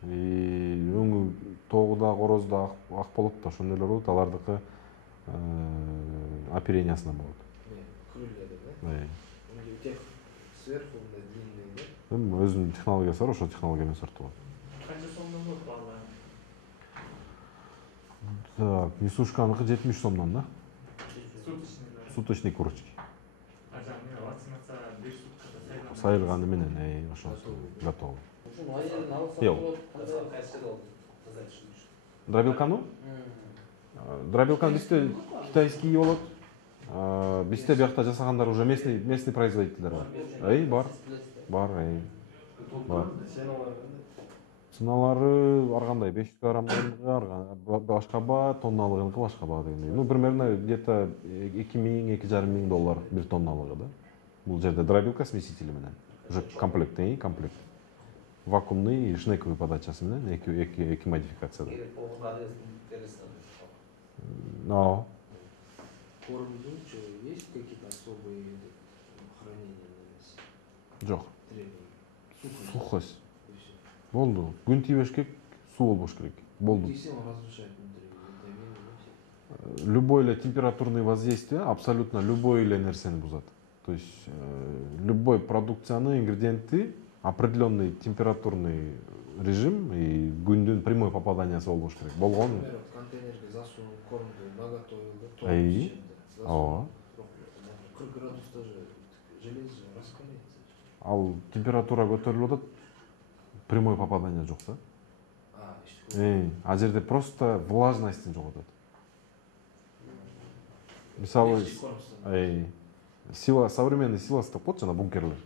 Өңү тоогуда корозда ак болот да, ошондой эле болот. Алардыкы оперениясынан болот. Крылья да? У тех сверху длинные, да? Өзүнүн технологиясы бар, ошол технология менен сортулат. Канча сомдон болот баалар? Так, несушканыкы 70 сомдон да. Суточный Суточный курочки. Вакцинация 5 суткада Сайылганы менен, ошонусу готовый. Ушуну айылын алсак Жок. болот. Кайсы болду? Таза түшүнүш. Дробилканы? Дробилкан бизде китайский болот. Бизде биякта жасагандар уже местный производительдер бар. Бар. Бар. Ценалары ар кандай 500 граммдыкы башка баа, тонналыгыныкы башка баа дегендей. Ну, примерно где-то 2000-2500 миң доллар бир тонналыгы да. Бул жерде дробилка смесители менен. Уже комплект. Вакуумный и шнековый подачасы менен эки модификацияда. Но Кормду есть какие-то особые хранения на мясе? жок. Требования? Сухость. Болду. Күн тийбеш керек, суу болбош керек. Болду. Если он разрушает внутри витамины, Любой эле температурный воздействие абсолютно любой эле нерсени бузат. То есть любой продукцияны, ингредиенты определенный температурный режим и күндүн прямой попаданиясы болбош керек. Болгон. например, контейнерге засунул кормду, наготовил, да? Ооба. 40 градуста же железо раскаляется. Ал температура көтөрүлүп атат. Прямой попадание жок да. А жерде просто влажностьтин жоготот. Мисалы, сила, современный силасы деп коет жана бункерлер.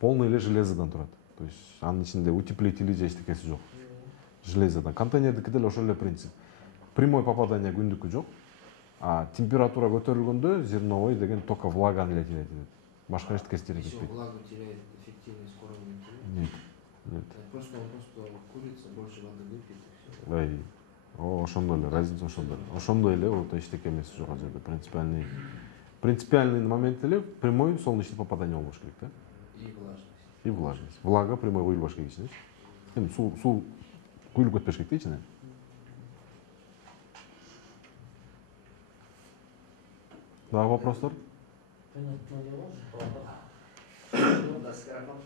Полный эле железодан турат. То есть анын ичинде утеплители же эчтекеси жок. Железодан. Контейнердики деле ошол эле принцип. Прямой попадание күндүкү жок. А температура көтөрүлгөндө зерновой деген только влаганы эле терет. Башка эчтекеси терет Если кетпейт. влага теряет эффективность кормы, не теряет? Нет. Просто курица больше воды выпьет и все. Ошондой эле, разница ошондой эле. Ошондой эле вот эчтеке эмеси жок ал жерде. Принципиальный момент эле прямой солнечный попадание болбош керек да. И влажность. И влажность. Влага прямой куюлбаш керек ичине. Эми суу куюлуп кетпеш керек да ичине. Дагы вопростор? Понятно дело. Да, скажем.